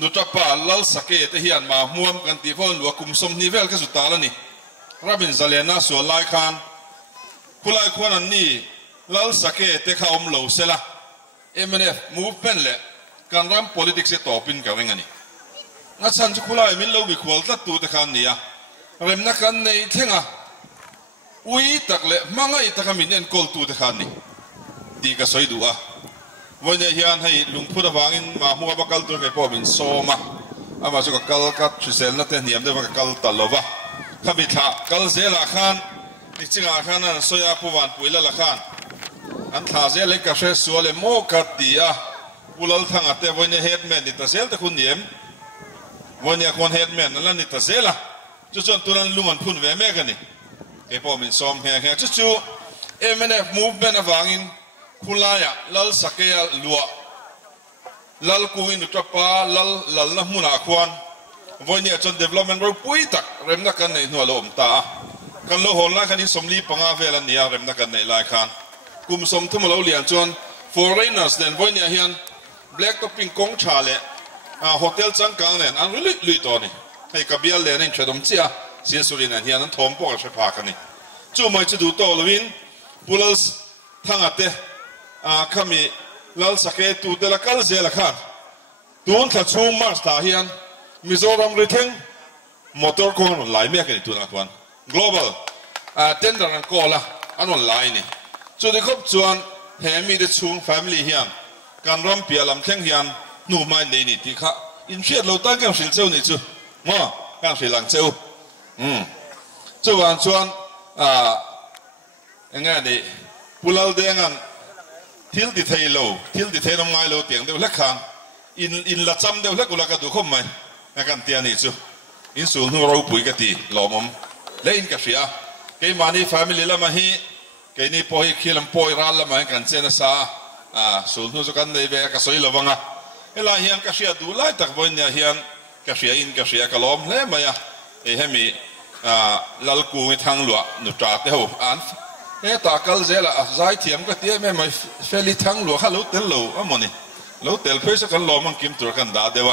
นุตรปาลัลสักเกตเฮียนมาม่วมกันตีพอนหลวงกุมสมนิเวลก็สุดตาแล้วนี่รับบินซาเลน่าส่วนลายคานผู้ลายคนนั้นนี่ลัลสักเกตเข้าอมเหลวเสละMNF movement เลยการรำ politics ต่อปินกันเองนี่งั้นฉันจะคุยอะไรมิลล์วิควอลตัดตัวตะการนี่เริ่มนักการในเท่งอุ้ยตักเลยมังไงตะการมินเอ็นกอลตัวตะการนี่ดีก็สวยดูวันนี้เฮียนให้ลุงพูดวางินมาหัวบักกัลตัวไปพอบินโซมาอามาจุกกัลกัดชุเซลนัดเนียมเดบักกัลตัลลวะข้าบิดละกัลเซลละขันนี่จริงอาขันนั้นสวยผู้วันปุยละขันอันท้าเซลเล็กกระเชสส่วนเลยโมกัดดีอุลลทั้งอัตเตวันนี้เฮดแมนนี่ตาเซลแต่คุณเนียมวันนี้คนเฮดแมนนั่นนี่ตาเซลจุดจนตัวนั้นลุงมันพุ่นเวแม่กันนี่ไอ้พอมินซ้อมเฮียจู่ๆMNF movement วางินคุณลายลัลสักเกลลัวลัลกุอินุตรปาลัลนะมุนาควันวันนี้จน development เราปุยตักเริ่มนักกันในหัวลมตากันโลหะลายคันนี้สมรีปังอาเวลันนี้เริ่มนักกันในลายคันกุมสมทุ่มเราเลี้ยงจน foreigners เนี่ยวันนี้เฮียน black topping กงชาเลโฮเทลจังกังเนี่ยอันลุยตัวนี่ให้กับเบียร์เลยนี่เฉดมเสียเสียสุรินเนี่ยเฮียนั้นทอมปอกใช้พากันนี่จู่ไม่จะดูโตลวินบุลส์ทั้งอัตเตข้ามีลัลสักเกตูเดลักกัลเซลักขันตูนทัดซูมาสตาเฮียนมิโซรัมริเทงมอเตอร์คอนไลน์เมียกันตัวนักวัน global เต้นดังก็ละอันวันไลน์นี่จู่ที่ครบจวนเฮมีเดชูง family เฮียนการรำเปียลำเข่งเฮียนหนูไม่ในนี่ที่ข้าอินเชียดเราตั้งกันสิลเจ้านี่จู่มั้งกันสิลังเจ้าจู่วันจวนยังไงดิปุลลเดียงันทิลติเทโลทิลติเทน้ำไงโลเตียงเดี๋ยวเล็กขังอินละจำเดี๋ยวเล็กกุลากระดูกเข้ามาในการเตียนี่จู่อินสูนเราปุยกะตีหล่อมเล่นกับเสียเกี่ยมานี่ family ละมาฮีเกี่ยนี่พอฮีคิลมพอยรัลละมากันเซนซาสูนจุกันในเบกสวยละวังเฮลาเฮียนกับเสียดูไล่ตักบนเนี่ยเฮียนกับเสียอินกับเสียกะล้อมเล่มาเฮมีลัลกูมิทางหลวงนุตราเตหูอัน ตากลเจละใจเทียมก็เตี้ยไม่เฟลิทั้งหลวงข้าลุเตลโลอ่ะมันนี่ลุเตลเพื่อสักกันลมมันกิมตัวกันด่าเดียว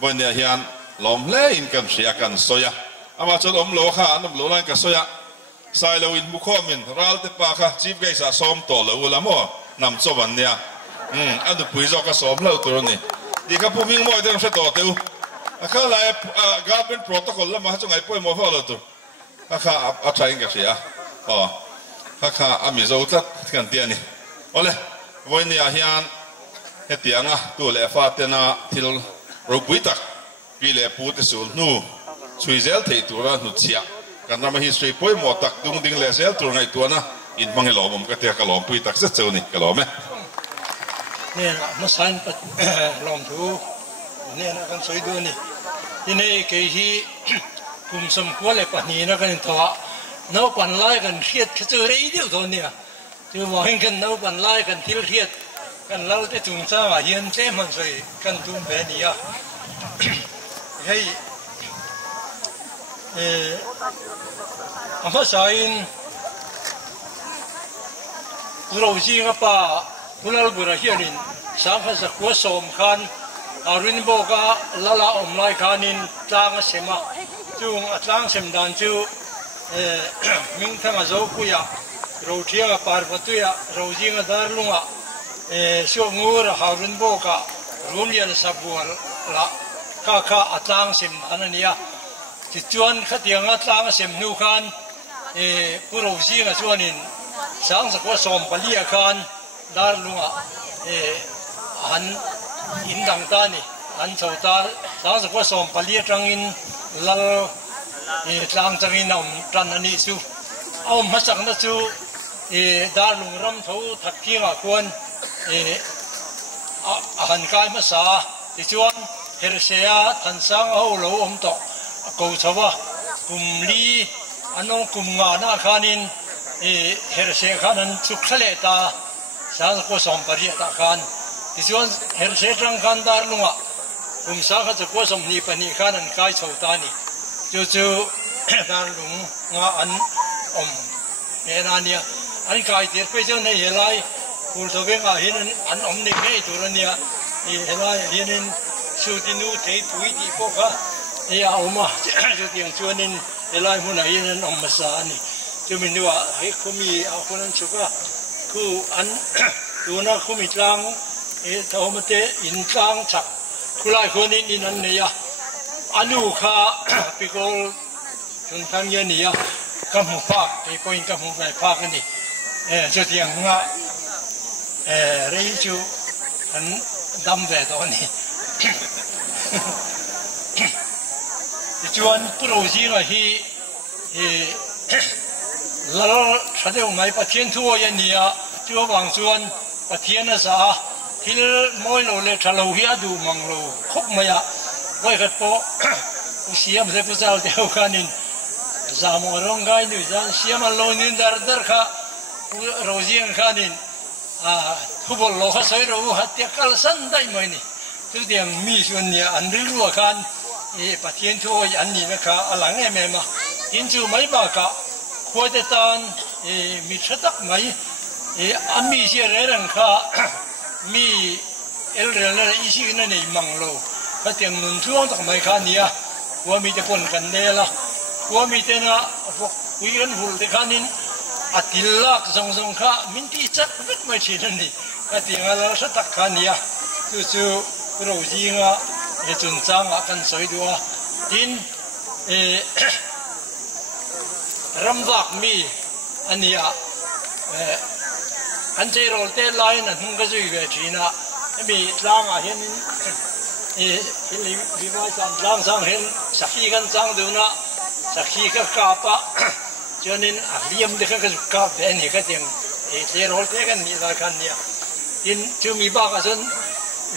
บนเนี่ยเฮียนลมเล่อินกันเสียกันโซยอามาจนโลข้าน้ำโลนั่นก็โซยไซโลอินบุคคมินรัลเตปาค่ะจีบไก่สะสมตัวเลยละมั่วนำโซวันเนี่ยอันนี้ปุยจอกก็สมแล้วตัวนี้ดีครับผู้วิ่งมวยเดิมใช้ตัวเดียวข้าเลยการเป็นโปรโตคอลแล้วมาจงไอ้ป่วยมวยฟ้าเลยตัวข้าอัดใช้กันเสียอ๋อข้าอามิโซจัดกันเตียนี่โอ้เลยวันนี้เฮียนเฮตียงอ่ะตัวเล่ฟาเตน่าที่รูปวิตักปีเล่พูดสูนูช่วยเซลที่ตัวนั้นนุชเชียกันนำ history ป่วยหมดตักดุงดิ่งเล่เซลตัวไงตัวน่ะอินมังให้หลอมก็เตียกหลอมปุยตักเสร็จเจ้านี่ก็หลอมไหมเนี่ยนะมาสันปัดหลอมถูเนี่ยนะกันสวยดูนี่ที่นี่เกี่ยกุมสมควรเลยปนีนะกันตัวน้าปั่นไล่กันเครียดเจอได้เดียวตัวเนี่ยจะมองกันน้าปั่นไล่กันที่เครียดกันเราได้จุงซ่าเย็นเจ้มันสวยกันจุงแบบนี้อ่ะให้อามาสันเราจริงอ่ะป่ะพวกเราบุรุษเฮียนินสังฆสักวัวสมขันอารินโบกาลาอมไลขานินจางเสมาจุงจางเสมดันจูมิงทั้งอาโจกุยาเราเที่ยวปาร์ปตุยาเราจิงดาร์ลุงอ่ะช่วงงูระหารินโบการุนยันสับวัวละข้าจางเสมอันนี้อ่ะจิตจวนขัดยังจางเสมนูขันผู้เราจิงจวนนินสังสักวัวสมปลียขันดาร์ลุงอ่ะอันอินดังตานี่อันชาวตาสาวสกุลสมปลีจังอินลลจังจังอินอมจันนันสูเอามาสักนั่นสูดาลุงรำทูทักขี้งาควรหันกายมาสาที่ชวนเฮรเซียทันสังเอาโลอมตกกูชาวกุมลีอันน้องกุมงาหน้าขานินเฮรเซียขานันสุขเลตาสาวสกุลสมปลีตาขันที่ส่วนเฮลเซตรังคันดาร์ลุงอ่ะผมสักจะกู้สมนีปนิขานันกายชาวตานี่จู่ๆดาร์ลุงงาอันเมนานีอันกายเตียไปเจ้าในเฮลัยพูดตัวเองอ่ะเห็นอันนี่ไงตัวนี้เฮลัยเห็นชูดินูเทปุยดีพวกเขาเอามาจุดยังชวนนินเฮลัยหุ่นเห็นมาสานี่จะมีว่าเฮ้ยเขามีเอาคนนั้นชุกะคืออันตัวนั้นเขามีจังทำมาเตอินจังชักคุไลคนนี้อินันเนี่ยอนุข้าพิโกลจนทำยันเนี่ยกำมือพากไอ้พวกอินกำมือไปพากันนี่จุดยังงะเรื่องจูอันดำแบบตัวนี้จวนผู้รู้จริงอ่ะแล้วฉันจะไม่ประเทศทั่วยันเนี่ยจู่บางส่วนประเทศน่ะซะที่มวยเราเลยทะเลเฮียดูมังโลคบมาอะไว้กันโปอุเสียมเสพเจ้าเดียวกันนินจามอรงไงนี่จานเสียมันโลนินดาร์ค่ะโรซิงกันนินทุบโลเขาใส่เราหัดเตะกัลสันได้ไหมนี่ทุกอย่างมีส่วนเนี่ยอันรู้ว่ากันประเทศทั่วอันนี้นะคะหลังเอ็มอินจูไม่บ้ากะควรจะตานมีชัดตักไหมอันมีเสียเรื่องค่ะมีเอลเรื่องอะไรอีสิ่งนั้นนี่มังโลก็เตียงนุนช่วงต่างไม่ขานี่ว่ามีแต่คนกันเดล่ะว่ามีแต่นะพวกคุยกันหุ่นแต่ขานินอัติลักษณ์ข้ามินที่จัดวิทย์ไม่ใช่นั่นนี่ก็เตียงอะไรสักตักขานี่จู่ๆเราจริงจุนจังกันสวยด้วยทินรำวักมีอันนี้อันเจโรเตลายนั่นก็จะอยู่ที่นั่นมีร่างเห็นวิวาจันร่างสังเห็นสักขีกันจังดูนะสักขีก็กาปะจนนั้นเลี้ยมเด็กก็กาเป็นนี่ก็เตียงเจโรเตกันนี่ละกันเนี่ยอินจะมีบ้ากัน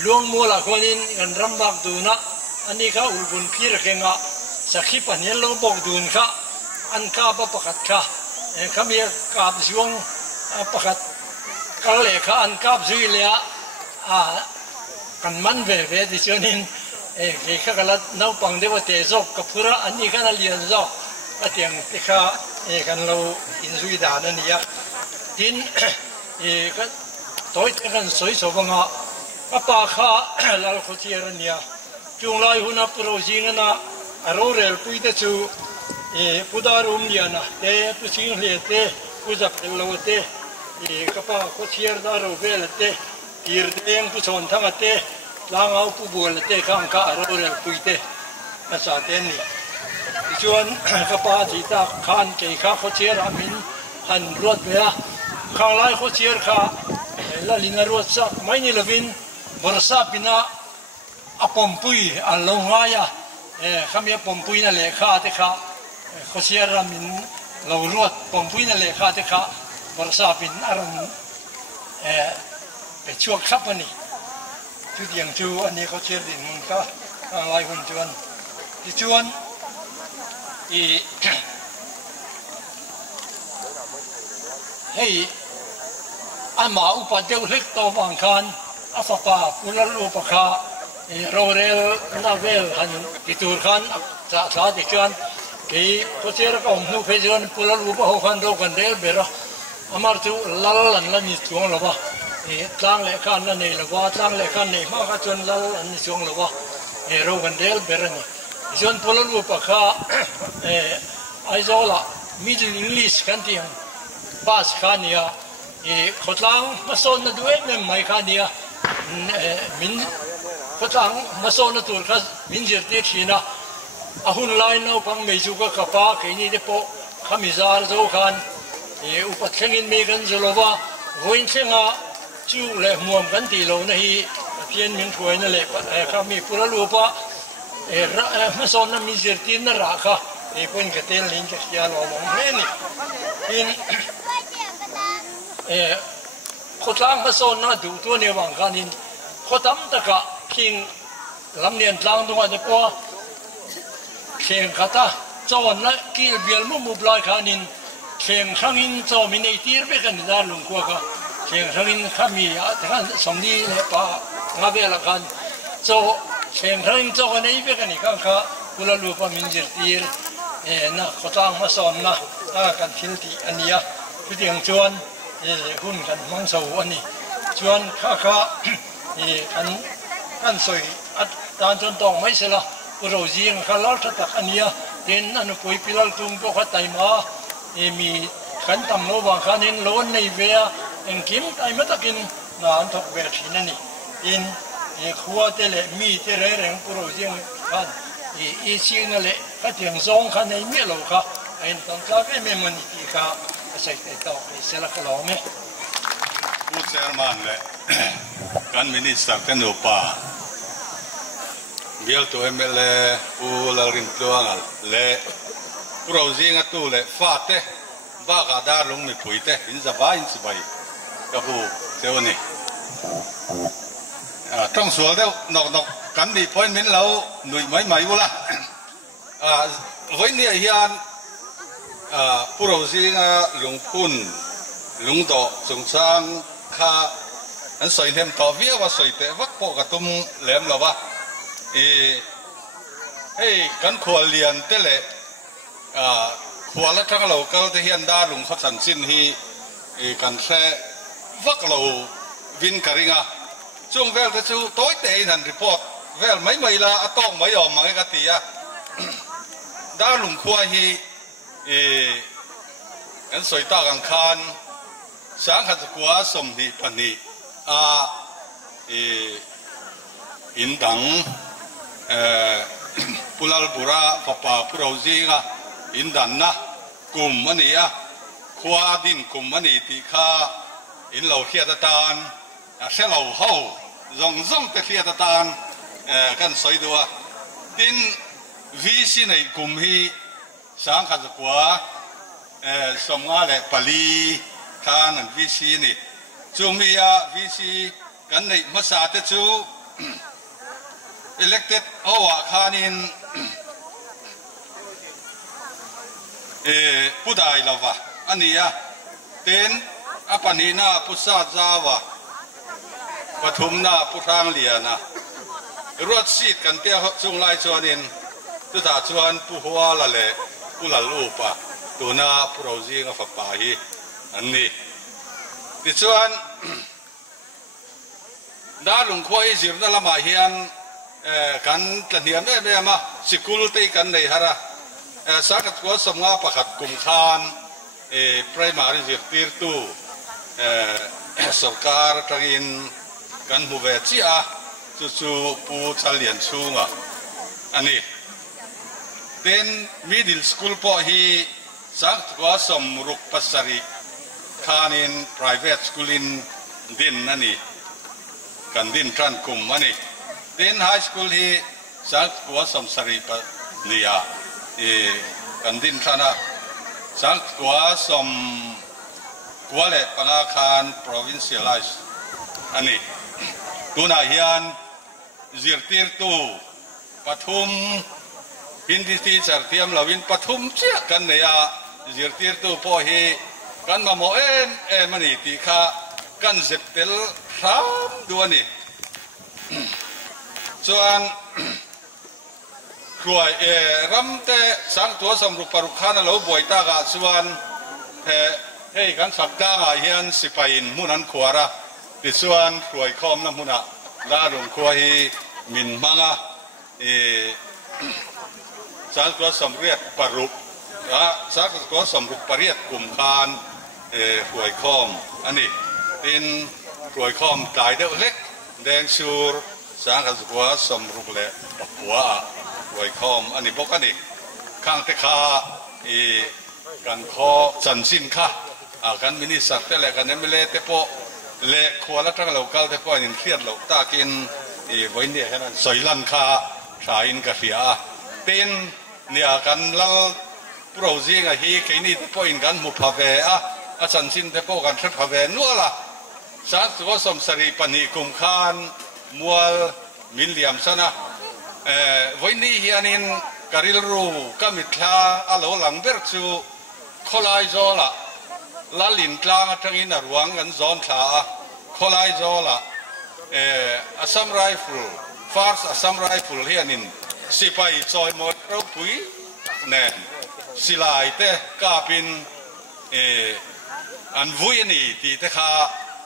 ลวงมัวละคนนี้กันรำบักดูนะอันนี้เขาอุบุนพีระเกงะสักขีปัญญาลงบอกดูนค่ะอันกาปะประคัดค่ะเขามีกาบช่วงประคัดก็เลยข้าอันกับซุยเลยกันมันเวที่ชนินข้าก็ลัดน้าปังเดียวเตะซอกกับพระอันนี้ข้าเลียนซอกก็เตียงที่ข้ากันเราอินซุยดานั่นนี่ ทินก็ตัวที่กันสวยสวงะก็ปากข้าลาลคุเทียร์เนี่ยจุงไล่หุ่นอัปโรจิงนะอารมณ์เรลปุยเตจูพุดารุมเนี่ยนะเตะตุชิงเลียเตะพุจับเอลโลเตะก็ปากคุเทียร์ดารุเบลเตะกีร์เดงผู้ชนทั้งเตะลางเอาผู้บัวเตะข้างข้าอารมณ์เรลปุยเตะภาษาเตนี่ชวนก็ปาจิตาขานเกยข้าคุเทียร์อามินหันรถเบียข้างไล่คุเทียร์ข้าละลินรถสักไม่นี่ละวินบริษัทบินาอปมปุยอันลงง่ายข้ามีปมปุยนั่นแหละข้าที่ข้าคุเทียร์อามินเรารถปมปุยนั่นแหละข้าที่ข้าบริษัทบินอารมณ์ไปช่วงขับวันนี้ชุดอย่างจูอันนี้เขาเชียร์ดินมันก็อะไรคนชวนที่ชวนให้อันมาอุปเจ้าเล็กโตบางคันอาฟปาปุลลูปะคาโรเรลนาเวลหันกิตูร์คันจะสาธิตกันกี่เขาเชียร์ก็อมนูเพจกันปุลลูปะหัวคันโรกันเดลเบระอามาร์จูลัลลันลันนิช่วงละวะตั้งเล็กขันนั่นเองละวะตั้งเล็กขันนี่มาก็จนลัลลันนิช่วงละวะโรกันเดลเบระนี่จนปุลลูปะคาไอโซล่ามิดลิลิสกันที่บาสขันเนี่ยขดลังมาโซนนั่นด้วยเนี่ยไม่ขันเนี่ยมินขดลังมาโซนนั่นตัวก็มินเจอร์เตชีนะอาหุ่นไลน์เอาพังไม่จูก็กระปาแค่นี้เดปโขมิซาร์โซขันอุปถัมภ์มีกันจะรู้ว่าวันเช้าจูเล่หมวมกันตีโลนะฮีเพียนมินถวยนั่นแหละข้ามีปุระลูปะมาโซนนั่นมินเจอร์ตีนน่ารักค่ะคนก็เต้นลิงจะยาลอมองเห็นนี่ขดล้างมาโซนน่าดูตัวเนี่ยวังกันนี่ขดตั้มตะกะคิงลำเนียนล้างตรงนั้นพอเข่งขัดจอนนะกิลเบียลมุบลายกันนี่เข่งข้างอินจอมินไอตีร์เบกันดาลุงกัวก็เข่งข้างอินข้ามีแต่กันสมดีเลยป้างาเบลกันจอเข่งข้างอินจอกันไอเบกันนี่ข้างข้ากุลลูปมินเจอตีร์นะขดล้างมาโซนนะกันทิลตีอันนี้คือเดียงชวนหุ่นกันมังสวิรัติชวนข้ากันสวยตอนจนต้องไม่เสียละโรซิงข้าล้อตักอันนี้เดินนั่นคุยพิลาตุงก็ขัดไตมามีขันตั้มโลบางขันโลนในเวียงกิมไตมาตะกินงานทกเวทีนั่นนี่ขวดเล่มีเตเรื่องโรซิงขันสิ่งนั่นแหละก็เตียงซองขันในเมียเราค่ะต้องกล้าไปเมื่อมันตีค่ะใส่ต่อเสร็จแล้วก็ร้องไหมผู้เชอร์มันเลยการมินิสต์กันอุปาเดี๋ยวตัวเมลผู้ลารินตัวงั้นเลยผู้เราจริงอ่ะตัวเลยฟาดเตะบ้ากาดาลงไม่คุยเตะอินสบายกับผู้เจ้านี่ต้องสวดเดี๋ยวนกกันดีพอยมินเราหนุ่ยไม่บุละวันนี้เฮียนผู้เราสิงหลวงปุ่นหลวงต่อสงสารข้าอันสวยเต็มต่อเวียว่าสวยแต่วักปกตุ้มแหลมหรอวะให้กันขวเลียนเตะขวละทั้งเราก็จะเฮียนได้หลวงเขาสันสินฮีกันแค่วักเราวินการิงะช่วงเวลาจะตัวเตะนันรีพอร์ตเวลไม่ละต้องไม่ยอมมาไอ้กติยาได้หลวงขวฮีอันสวยตากังคานสังขัดกว่าสมดีพันนีอินดังปุลลบุระปะปะปุโรซิงะอินดันนะกุมมันนี่ขวาดินกุมมันนี่ที่ข้าอินเหล่าเขียดตานเสเหล่าเฮาจงแต่เขียดตานกันสวยตัวดินวิสิในกุมฮีสังขัดกว่าสมงาเลยปลีทานันวิสินี่จูมีวิสิกันในภาษาเตจูelected เอาว่าคานินผู้ใดเราวะอันนี้เต็นอปนีนาพุทธาจาวะปฐุมนาพุทธังเลียนะรถซีดกันเตี้ยจุงไล่ชวนินตุตาชวนผู้หัวละเลยผู้ละลูปะตัวนาผู้เราจีงฝักป่าฮีอันนี้ ติดส่วนดาลุงควายจีบนั่นละมาเฮียนกันกันเดียมได้ไหมมาสกุลตีกันในฮาระสักตัวสมงาประคัดกุมขานprimary จีบตีร์ตูสุรการทางอินกันหูเวจีอาจู่ปูชาเลียนชูงะอันนี้เป็น middle school พอฮีสักตัวสมรุกปัสสริคานิน private school อินดินนั่นนี่กันดินทรันกุมอันนี้เป็น high school ฮีสักตัวสมสริปเลียกันดินทรันนะสักตัวสมกัวเล่ปนาคาร provincialize อันนี้ตัวนายยันจิรติร์ตูปฐุมฮินดีทีเทียมลาวินปฐุมเชี่ยกันเนี่ยจิรติร์ตูพอฮีกันมาโมมันนี่ตีข้ากันเจ็บเตลสามตัวนี่ส่วนครัวรำเตสังตัวสมรุปปรุขานเราบ่อยตากาส่วนเฮ้กันสักดาเฮียนสิไปอินมุนันขวาระดิส่วนครัวคอมน้ำมุนะลาดงครัวฮีมินมังะสังตัวสมเรียกปรุสังตัวสมรุปปริยกุมคานครัวคอมอันนี้เป็นครัวคอมตายเด็กเล็กแดงชูร์สังตัวสมรุปเละปักหัวครัวคอมอันนี้บอกกันอีกข้างเตคากันขอจันสินค่ะกันมินิสักแต่ละกันไม่เละแต่พอเละขวาละทั้งเราเกาแต่พอยินเครียดเราตากินวันนี้แค่นั้นสอยลันค่ะชาอินกาเฟียเป็นเนี่ยกันแล้วโปรซิงอะฮีแค่นี้แต่พออินกันมุพาเวอาจันสินแต่พอกันชัดพาเวนัวละสัตว์ตัวสมสรีปนิกุมขานมัวมิลเลียมซะนะวันนี้เฮียนินการิลรูกัมิทลาอาโลหลังเบิร์จูโคลายโซละลาลินกลางทั้งอินรวงกันซอนชาโคลายโซละอัสซัมไรฟิลฟาร์สอัสซัมไรฟิลเฮียนินสิไปซอยหมดเราปุยแน่สิลายเตะกาปินอันวุ้ยนี่ที่เตะขา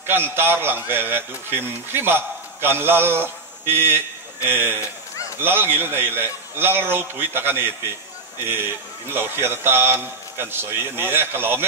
กันตาร์หลังเวลดูฟิมฟิมากันลลลลงิลนี่แหละลลเราปุยตะกันนี่ที่อินเราเทียตตานกันสวยนี่กะหล่อไหม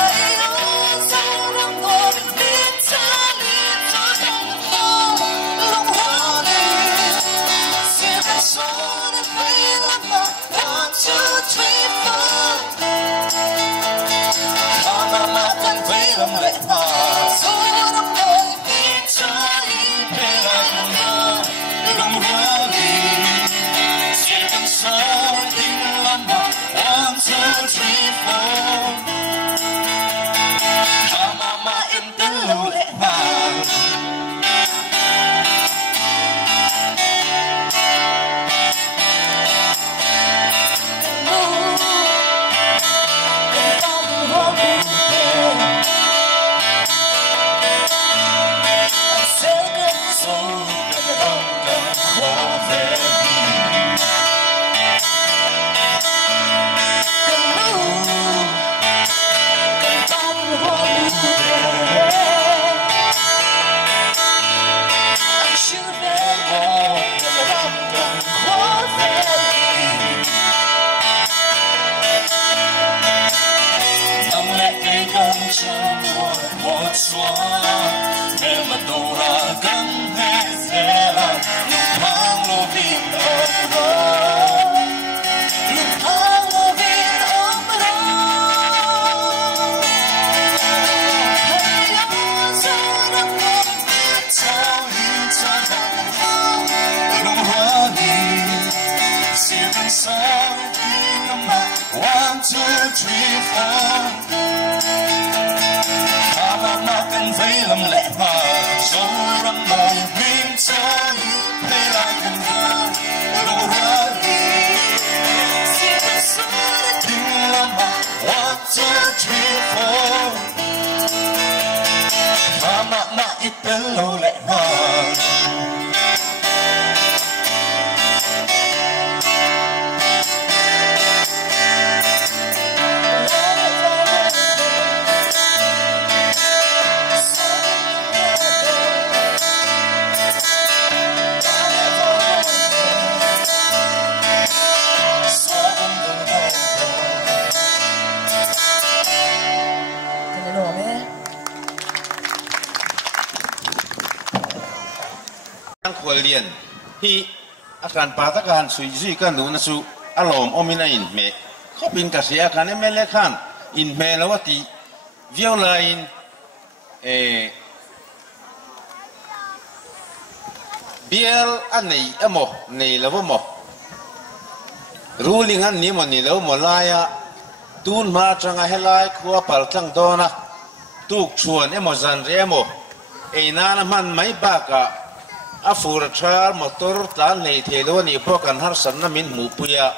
Hãy subscribe cho kênh Ghiền Mì Gõ để không bỏ lỡ three, four. Mama can veil them let my soul run my wings on you. Play like a fool, one, two, three, four. Mama, it below let my.ควรเรียนที่อาการปาตะการสุยกันดูนะสุอารมณ์อมินาอินเมเขาเป็นกระเสียอาการไม่เล็กขันอินเมแล้วว่าตีวิโอไลน์เบียลอันนี้อะโมนี่แล้วว่าโมรู้ลิงอันนี้มันนี่แล้วโมลายะตูนมาจังไงให้ลายขัวปัลจังโดนะตุกชวนโมจันเรโมนามันไม่บากะอาฟูรชาร์มอเตอร์ตานในเทโลนี่พวกกันฮาร์สันนามินหมูปุยะ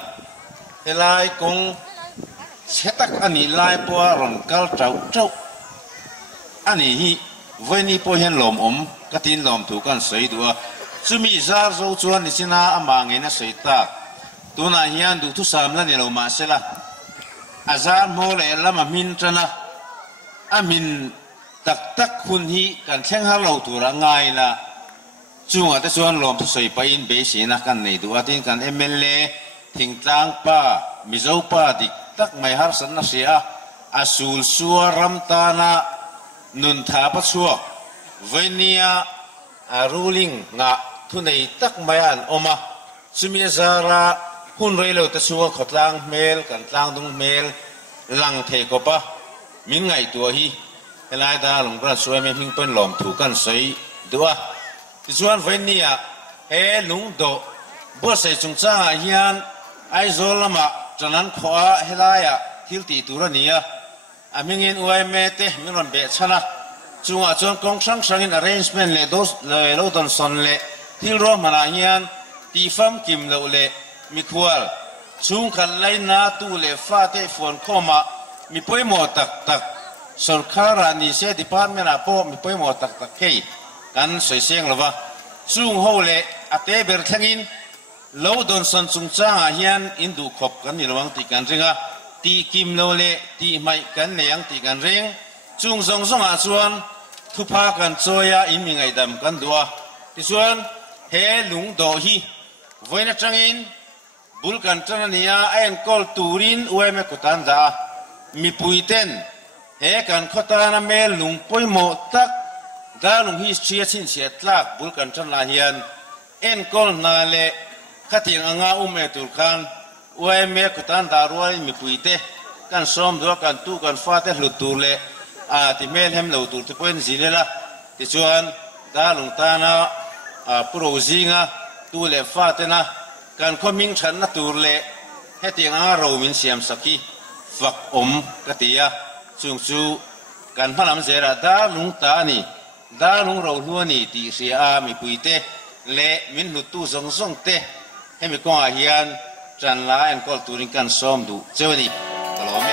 เฮลายกงเชตักอันนี้ลายปัวรอนกัลเจ้าอันนี้เวนี่พอเห็นลมกตินลมถูกกันสวยตัวจุมีซาร์โซชวนนิสินาอามังเงินสวยตาตัวน่าเฮียนดูทุสามแล้วนี่เรามาเสละอาจารย์โมเลละมามินจันนะอามินตักคุณฮีกันเช่งฮาเราตัวละไงนะจุงอาจจะชวนลมทุกสิ่งไปอินเบสินะกันในตัวที่กันเอเมเลทิ้งตังป้ามิโซป้าดิตักไม่ฮาร์สันนะเสียอาสูลสัวรัมตานะนุนทาปัชัวเวเนียอารูลิงงะทุนในตักไม่อันอมาสุมีซาระหุ่นเรือตะชัวขดลางเมลกันลางดุงเมลลังเทกปะมิงไงตัวฮีเฮลายดาลงกระสวยไม่พิงเป็นลมถูกกันใส่ตัวส่วนเวเนียเฮลุงโดบัวใส่จงจ้าเฮียนไอโซลมาจากนั้นขวาเฮลายะทิลตีตัวนี้อามิงินอวยเมเตมิรันเบชนะจุงอาจวนกองช่างช่างอิน arrangement เลดโลดอนสันเลทิลรอมานาเฮียนตีฟัมกิมเลวเลมิควอลจุงขันไลนาตูเลฟาเตฟอนเข้ามามีป่วยหมดตักสุขคารานิเซดิพาร์ตเมนาโปมีป่วยหมดตักเฮกันสวยเสียงหรือวะจุงโฮเลอเตเบอร์ทังอินโลดอนสันจุงจ้าเฮียนอินดูขบกันนี่ระวังตีกันเรื่องตีกิมโลเลตีไม่กันเลี้ยงตีกันเร่งจุงส่งอาชวนทุพากันโซยาอินมีไงดำกันดัวที่ส่วนเฮลุงโดฮีเวนัจังอินบุลกันจันนียาเอ็นกอลตูรินอวยเมกุตันดามีปุยเต้นเฮกันขตานาเมลุงปุยโมตักดาลุงฮีเชียชินเชียตลากบุลกันจันลาเฮียนเอ็นกอลนาเลขัดยังงาอุเมตุลคันอวยเมกุตันดารวยมีปุยเตกันซ้อมด้วยกันตู้กันฟาเตหลุดตูเลที่เมลเฮมหลุดตูที่เป็นสิเลละที่ชวนดาลุงตานาโรซิงาตูเลฟาเตนะการข้อมิงฉันนัตูเลให้ที่งาเรามินเสียมสักีฝักกติยาจุงจูการพลังเสระดาลุงตานีดาลุงเราล้วนนี่ที่เสียมีปุยเตเลมินหลุดตูส่งเตให้มีกองอาเฮียนจันลาเอ็นกอลตูริงกันซ้อมดูเจ้านี่ตลอดไหม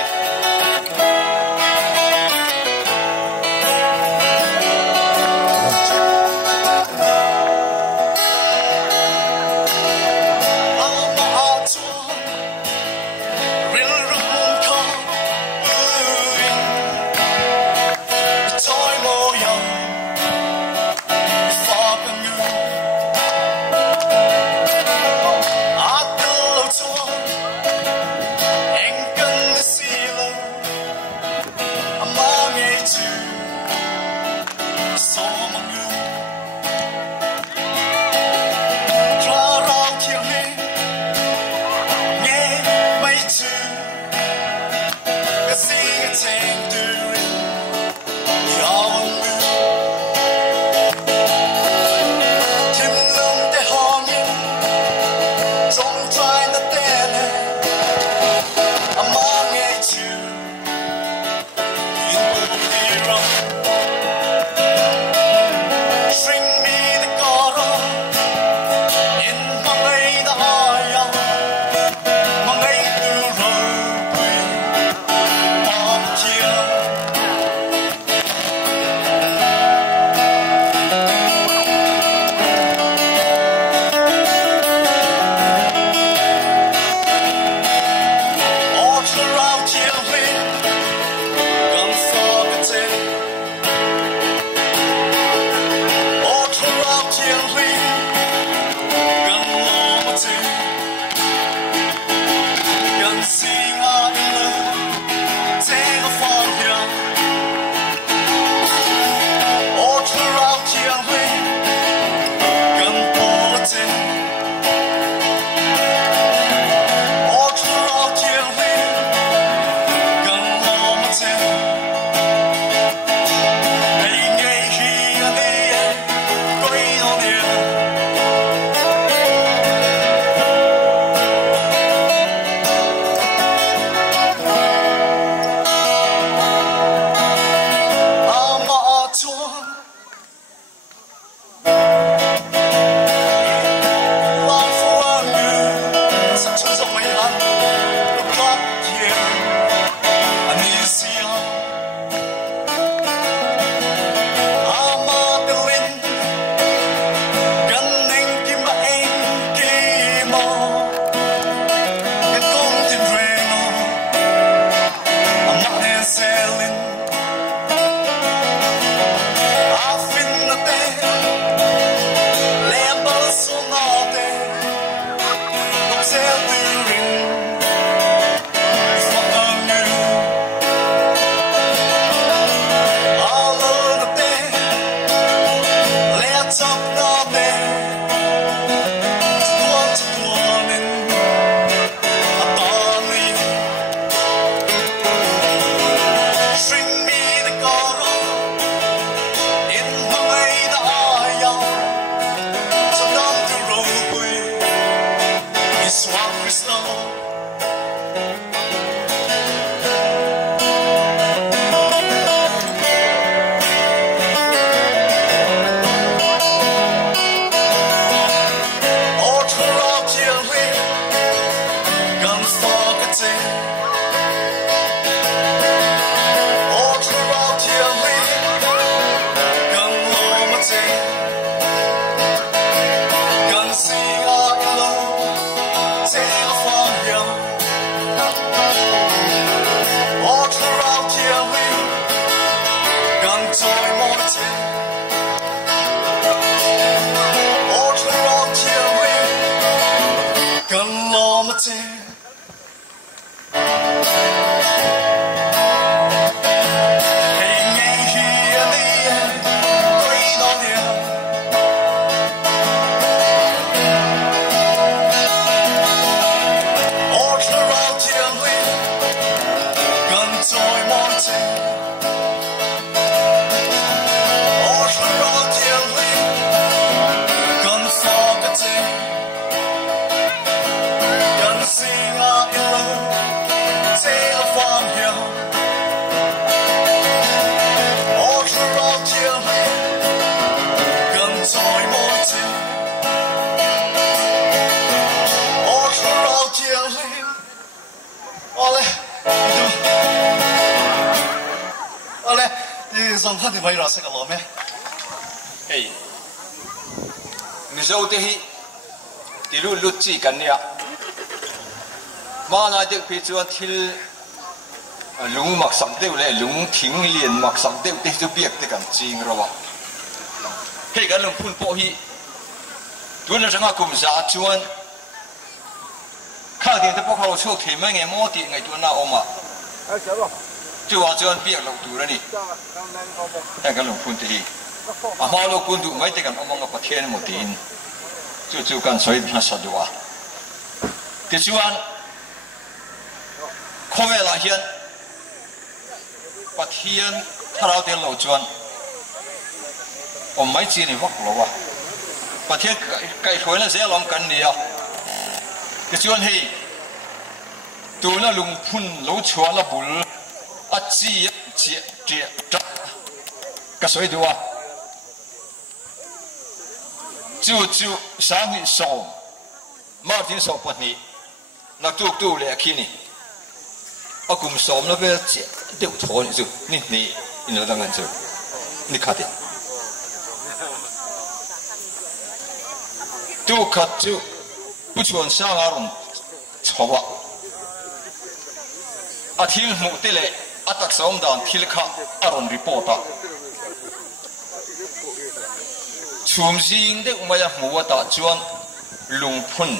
to 上看的为了这个老咩？嘿，你说的是，一路路子กันเนี่ยมานาเด็กพี่จวนที่ลุงมักสังเดียวเลยลุงทิ้งเลียนมักสังเดียวที่จะเบียกกันจริงหรอวะเฮ้ยกันลุงพูนโปฮีตัวนั้นจะงากุมซาจวนข้าเดียนแต่พวกเขาโชคเทไม่ไงมอตีไงตัวน่าออกมา就话这样别路途了呢，那个路盘的，马路管道没得个，我们个白天没电，就干脆他说的话，这就按看未来先，白天他老点路转，我没接你发路啊，白天该回来谁啷跟你啊？这就按嘿，到那路盘路穿了不？啊，接，个水度啊，就上去手，马天手不你，那都来去呢，啊，咁手那边丢错你就你那当然就你看的，都看就不穿上那种错吧。a thil mu te le atak som dan thil kha aron report a chum jing de umaya muwa ta chuan lungphun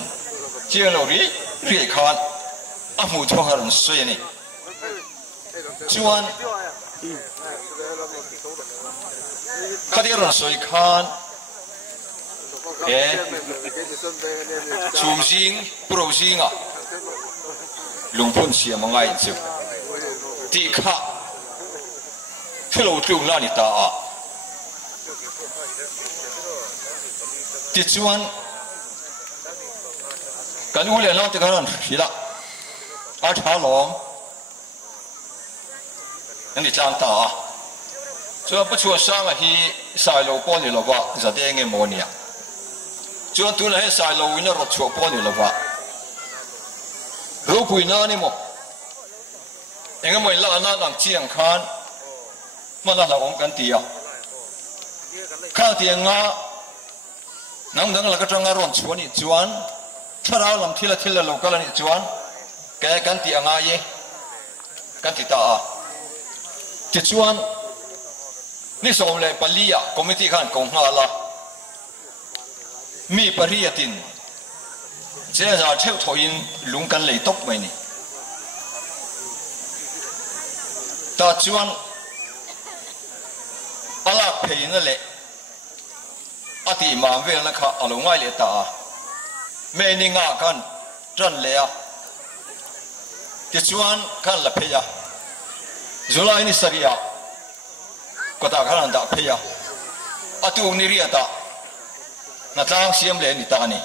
chialori ri khan a mu tho haron soi ni chuan khadiron soi khan chum jing pro jinga lungphun siam ngai chu ti kha phelo tlung la ni ta a ti chuan kan u le lo te kan hila a tha lom ani tlang ta a chuan pu chua sang a hi Sailo po ni lo wa za de nge mo nia chuan tu la he Sailo wina ro chua po ni lo wa ro pui na ni mo enga moi la na lang chiang khan mana la ong kan ti a kha ti nga nang dang la ka tang a ron chuan ni chuan thara lam thila lo kala ni chuan ke kan ti anga ye kan ti ta a ti chuan ni som le palia committee khan kong nga la mi pariatin je za theu thoin lung kan le tok mai ni ta chuan ala phei na le ati ma vel na kha alo ngai le ta me ni nga kan tran le a ti chuan kan la pheya July ni saria kota khan da pheya atu ni ria ta na tlang siam le ni ta ni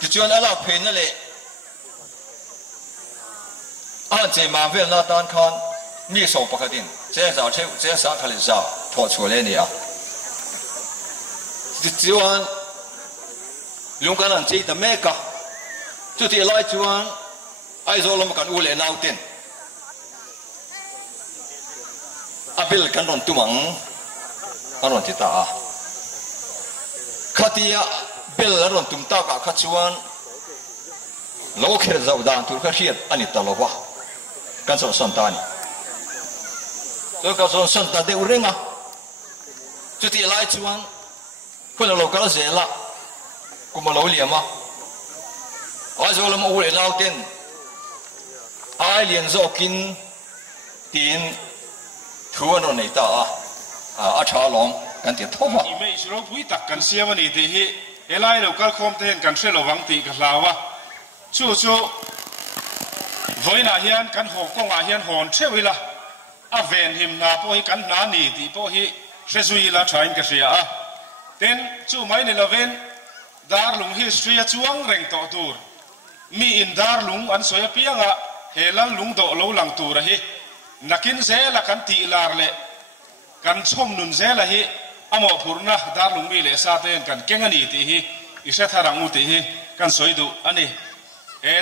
ti chuan ala phei na le a je ma vel na tan khan mi so pakhatin je za theu je sa khale za tho chu le ni a ti chuan lung kan an chei ta me ka tu ti lai chuan ai zo lom kan u le nau ten abil kan ron tumang aron ti ta a khatia bel ron tum ta ka khachuan lo kher zau dan tur kha hiat ani ta lo wa kan so son ta ni to ka son ta de urenga tu ti lai chuan kun lo ka zela kuma lo liama ai zo lo mo le nau ten ai lian zo kin tin thuan ron nei ta a tha lom kan ti thoma image ro pui tak kan siam ani ti hi elai lo kal khom ten kan thelo wang ti ka hlawa chu voina hian kan ho konga hian hon thewila a ven him na po hi kan na ni ti po hi rezui la thain ka ria a ten chu mai ni loven Darlung history a chuang reng to tur mi in Darlung an soya pianga helal lungdawh lo lang tur hi nakin zela kan ti lar le kan chom nun zela hi amo phurna Darlung mi le sa ten kan kengani ti hi isa tharang u ti hi kan soidu ani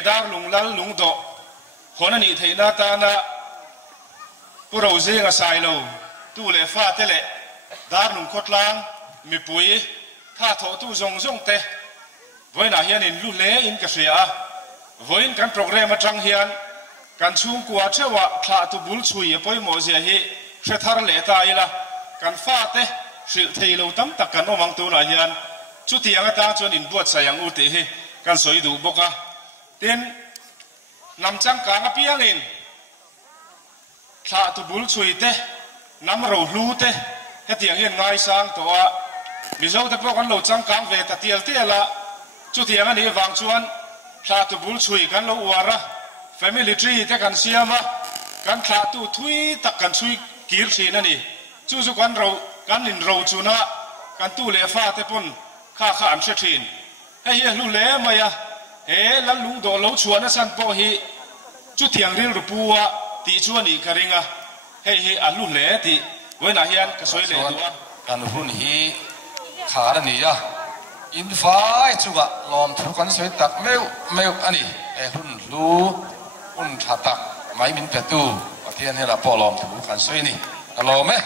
Darlung lal lungdawh honani theina ta na pu Rozinga Sailo tu le fa te le Darlung khotlang mi pui tha tho tu zong te voina hian in lu le in ka ria voin kan program atang hian kan chung kwa chewa thla tu bul chui poi mo zia hi thethar le ta ila kan fa te sil theilo tam tak kan omang tu na hian chu tianga ta chon in buat sayang u te hi kan soi du boka ten nam chang ka nga piang in thla tu bul chui te nam ro hlu te hetiang hian ngai sang to a mizo te pok kan lo chang kang ve ta tial te la chu tianga ni wang chuan thla tu bul chui kan lo wara family tree te kan siama kan thla tu thui tak kan chui kir thin ani chu kan ro kan in ro chuna kan tu le fa te pon kha an she thin hei lu le maya lan lungdawh lo chuan a san po hi chu thiang ril ru puwa ti chuan ni karinga hei a lu le ti voina hian ka soi le tu kan hun hi khar ani ya in vai chuga lom thu kan soi tak meu ani hun lu un tha tak mai min pe tu atian hela po lom thu kan soi ni alo me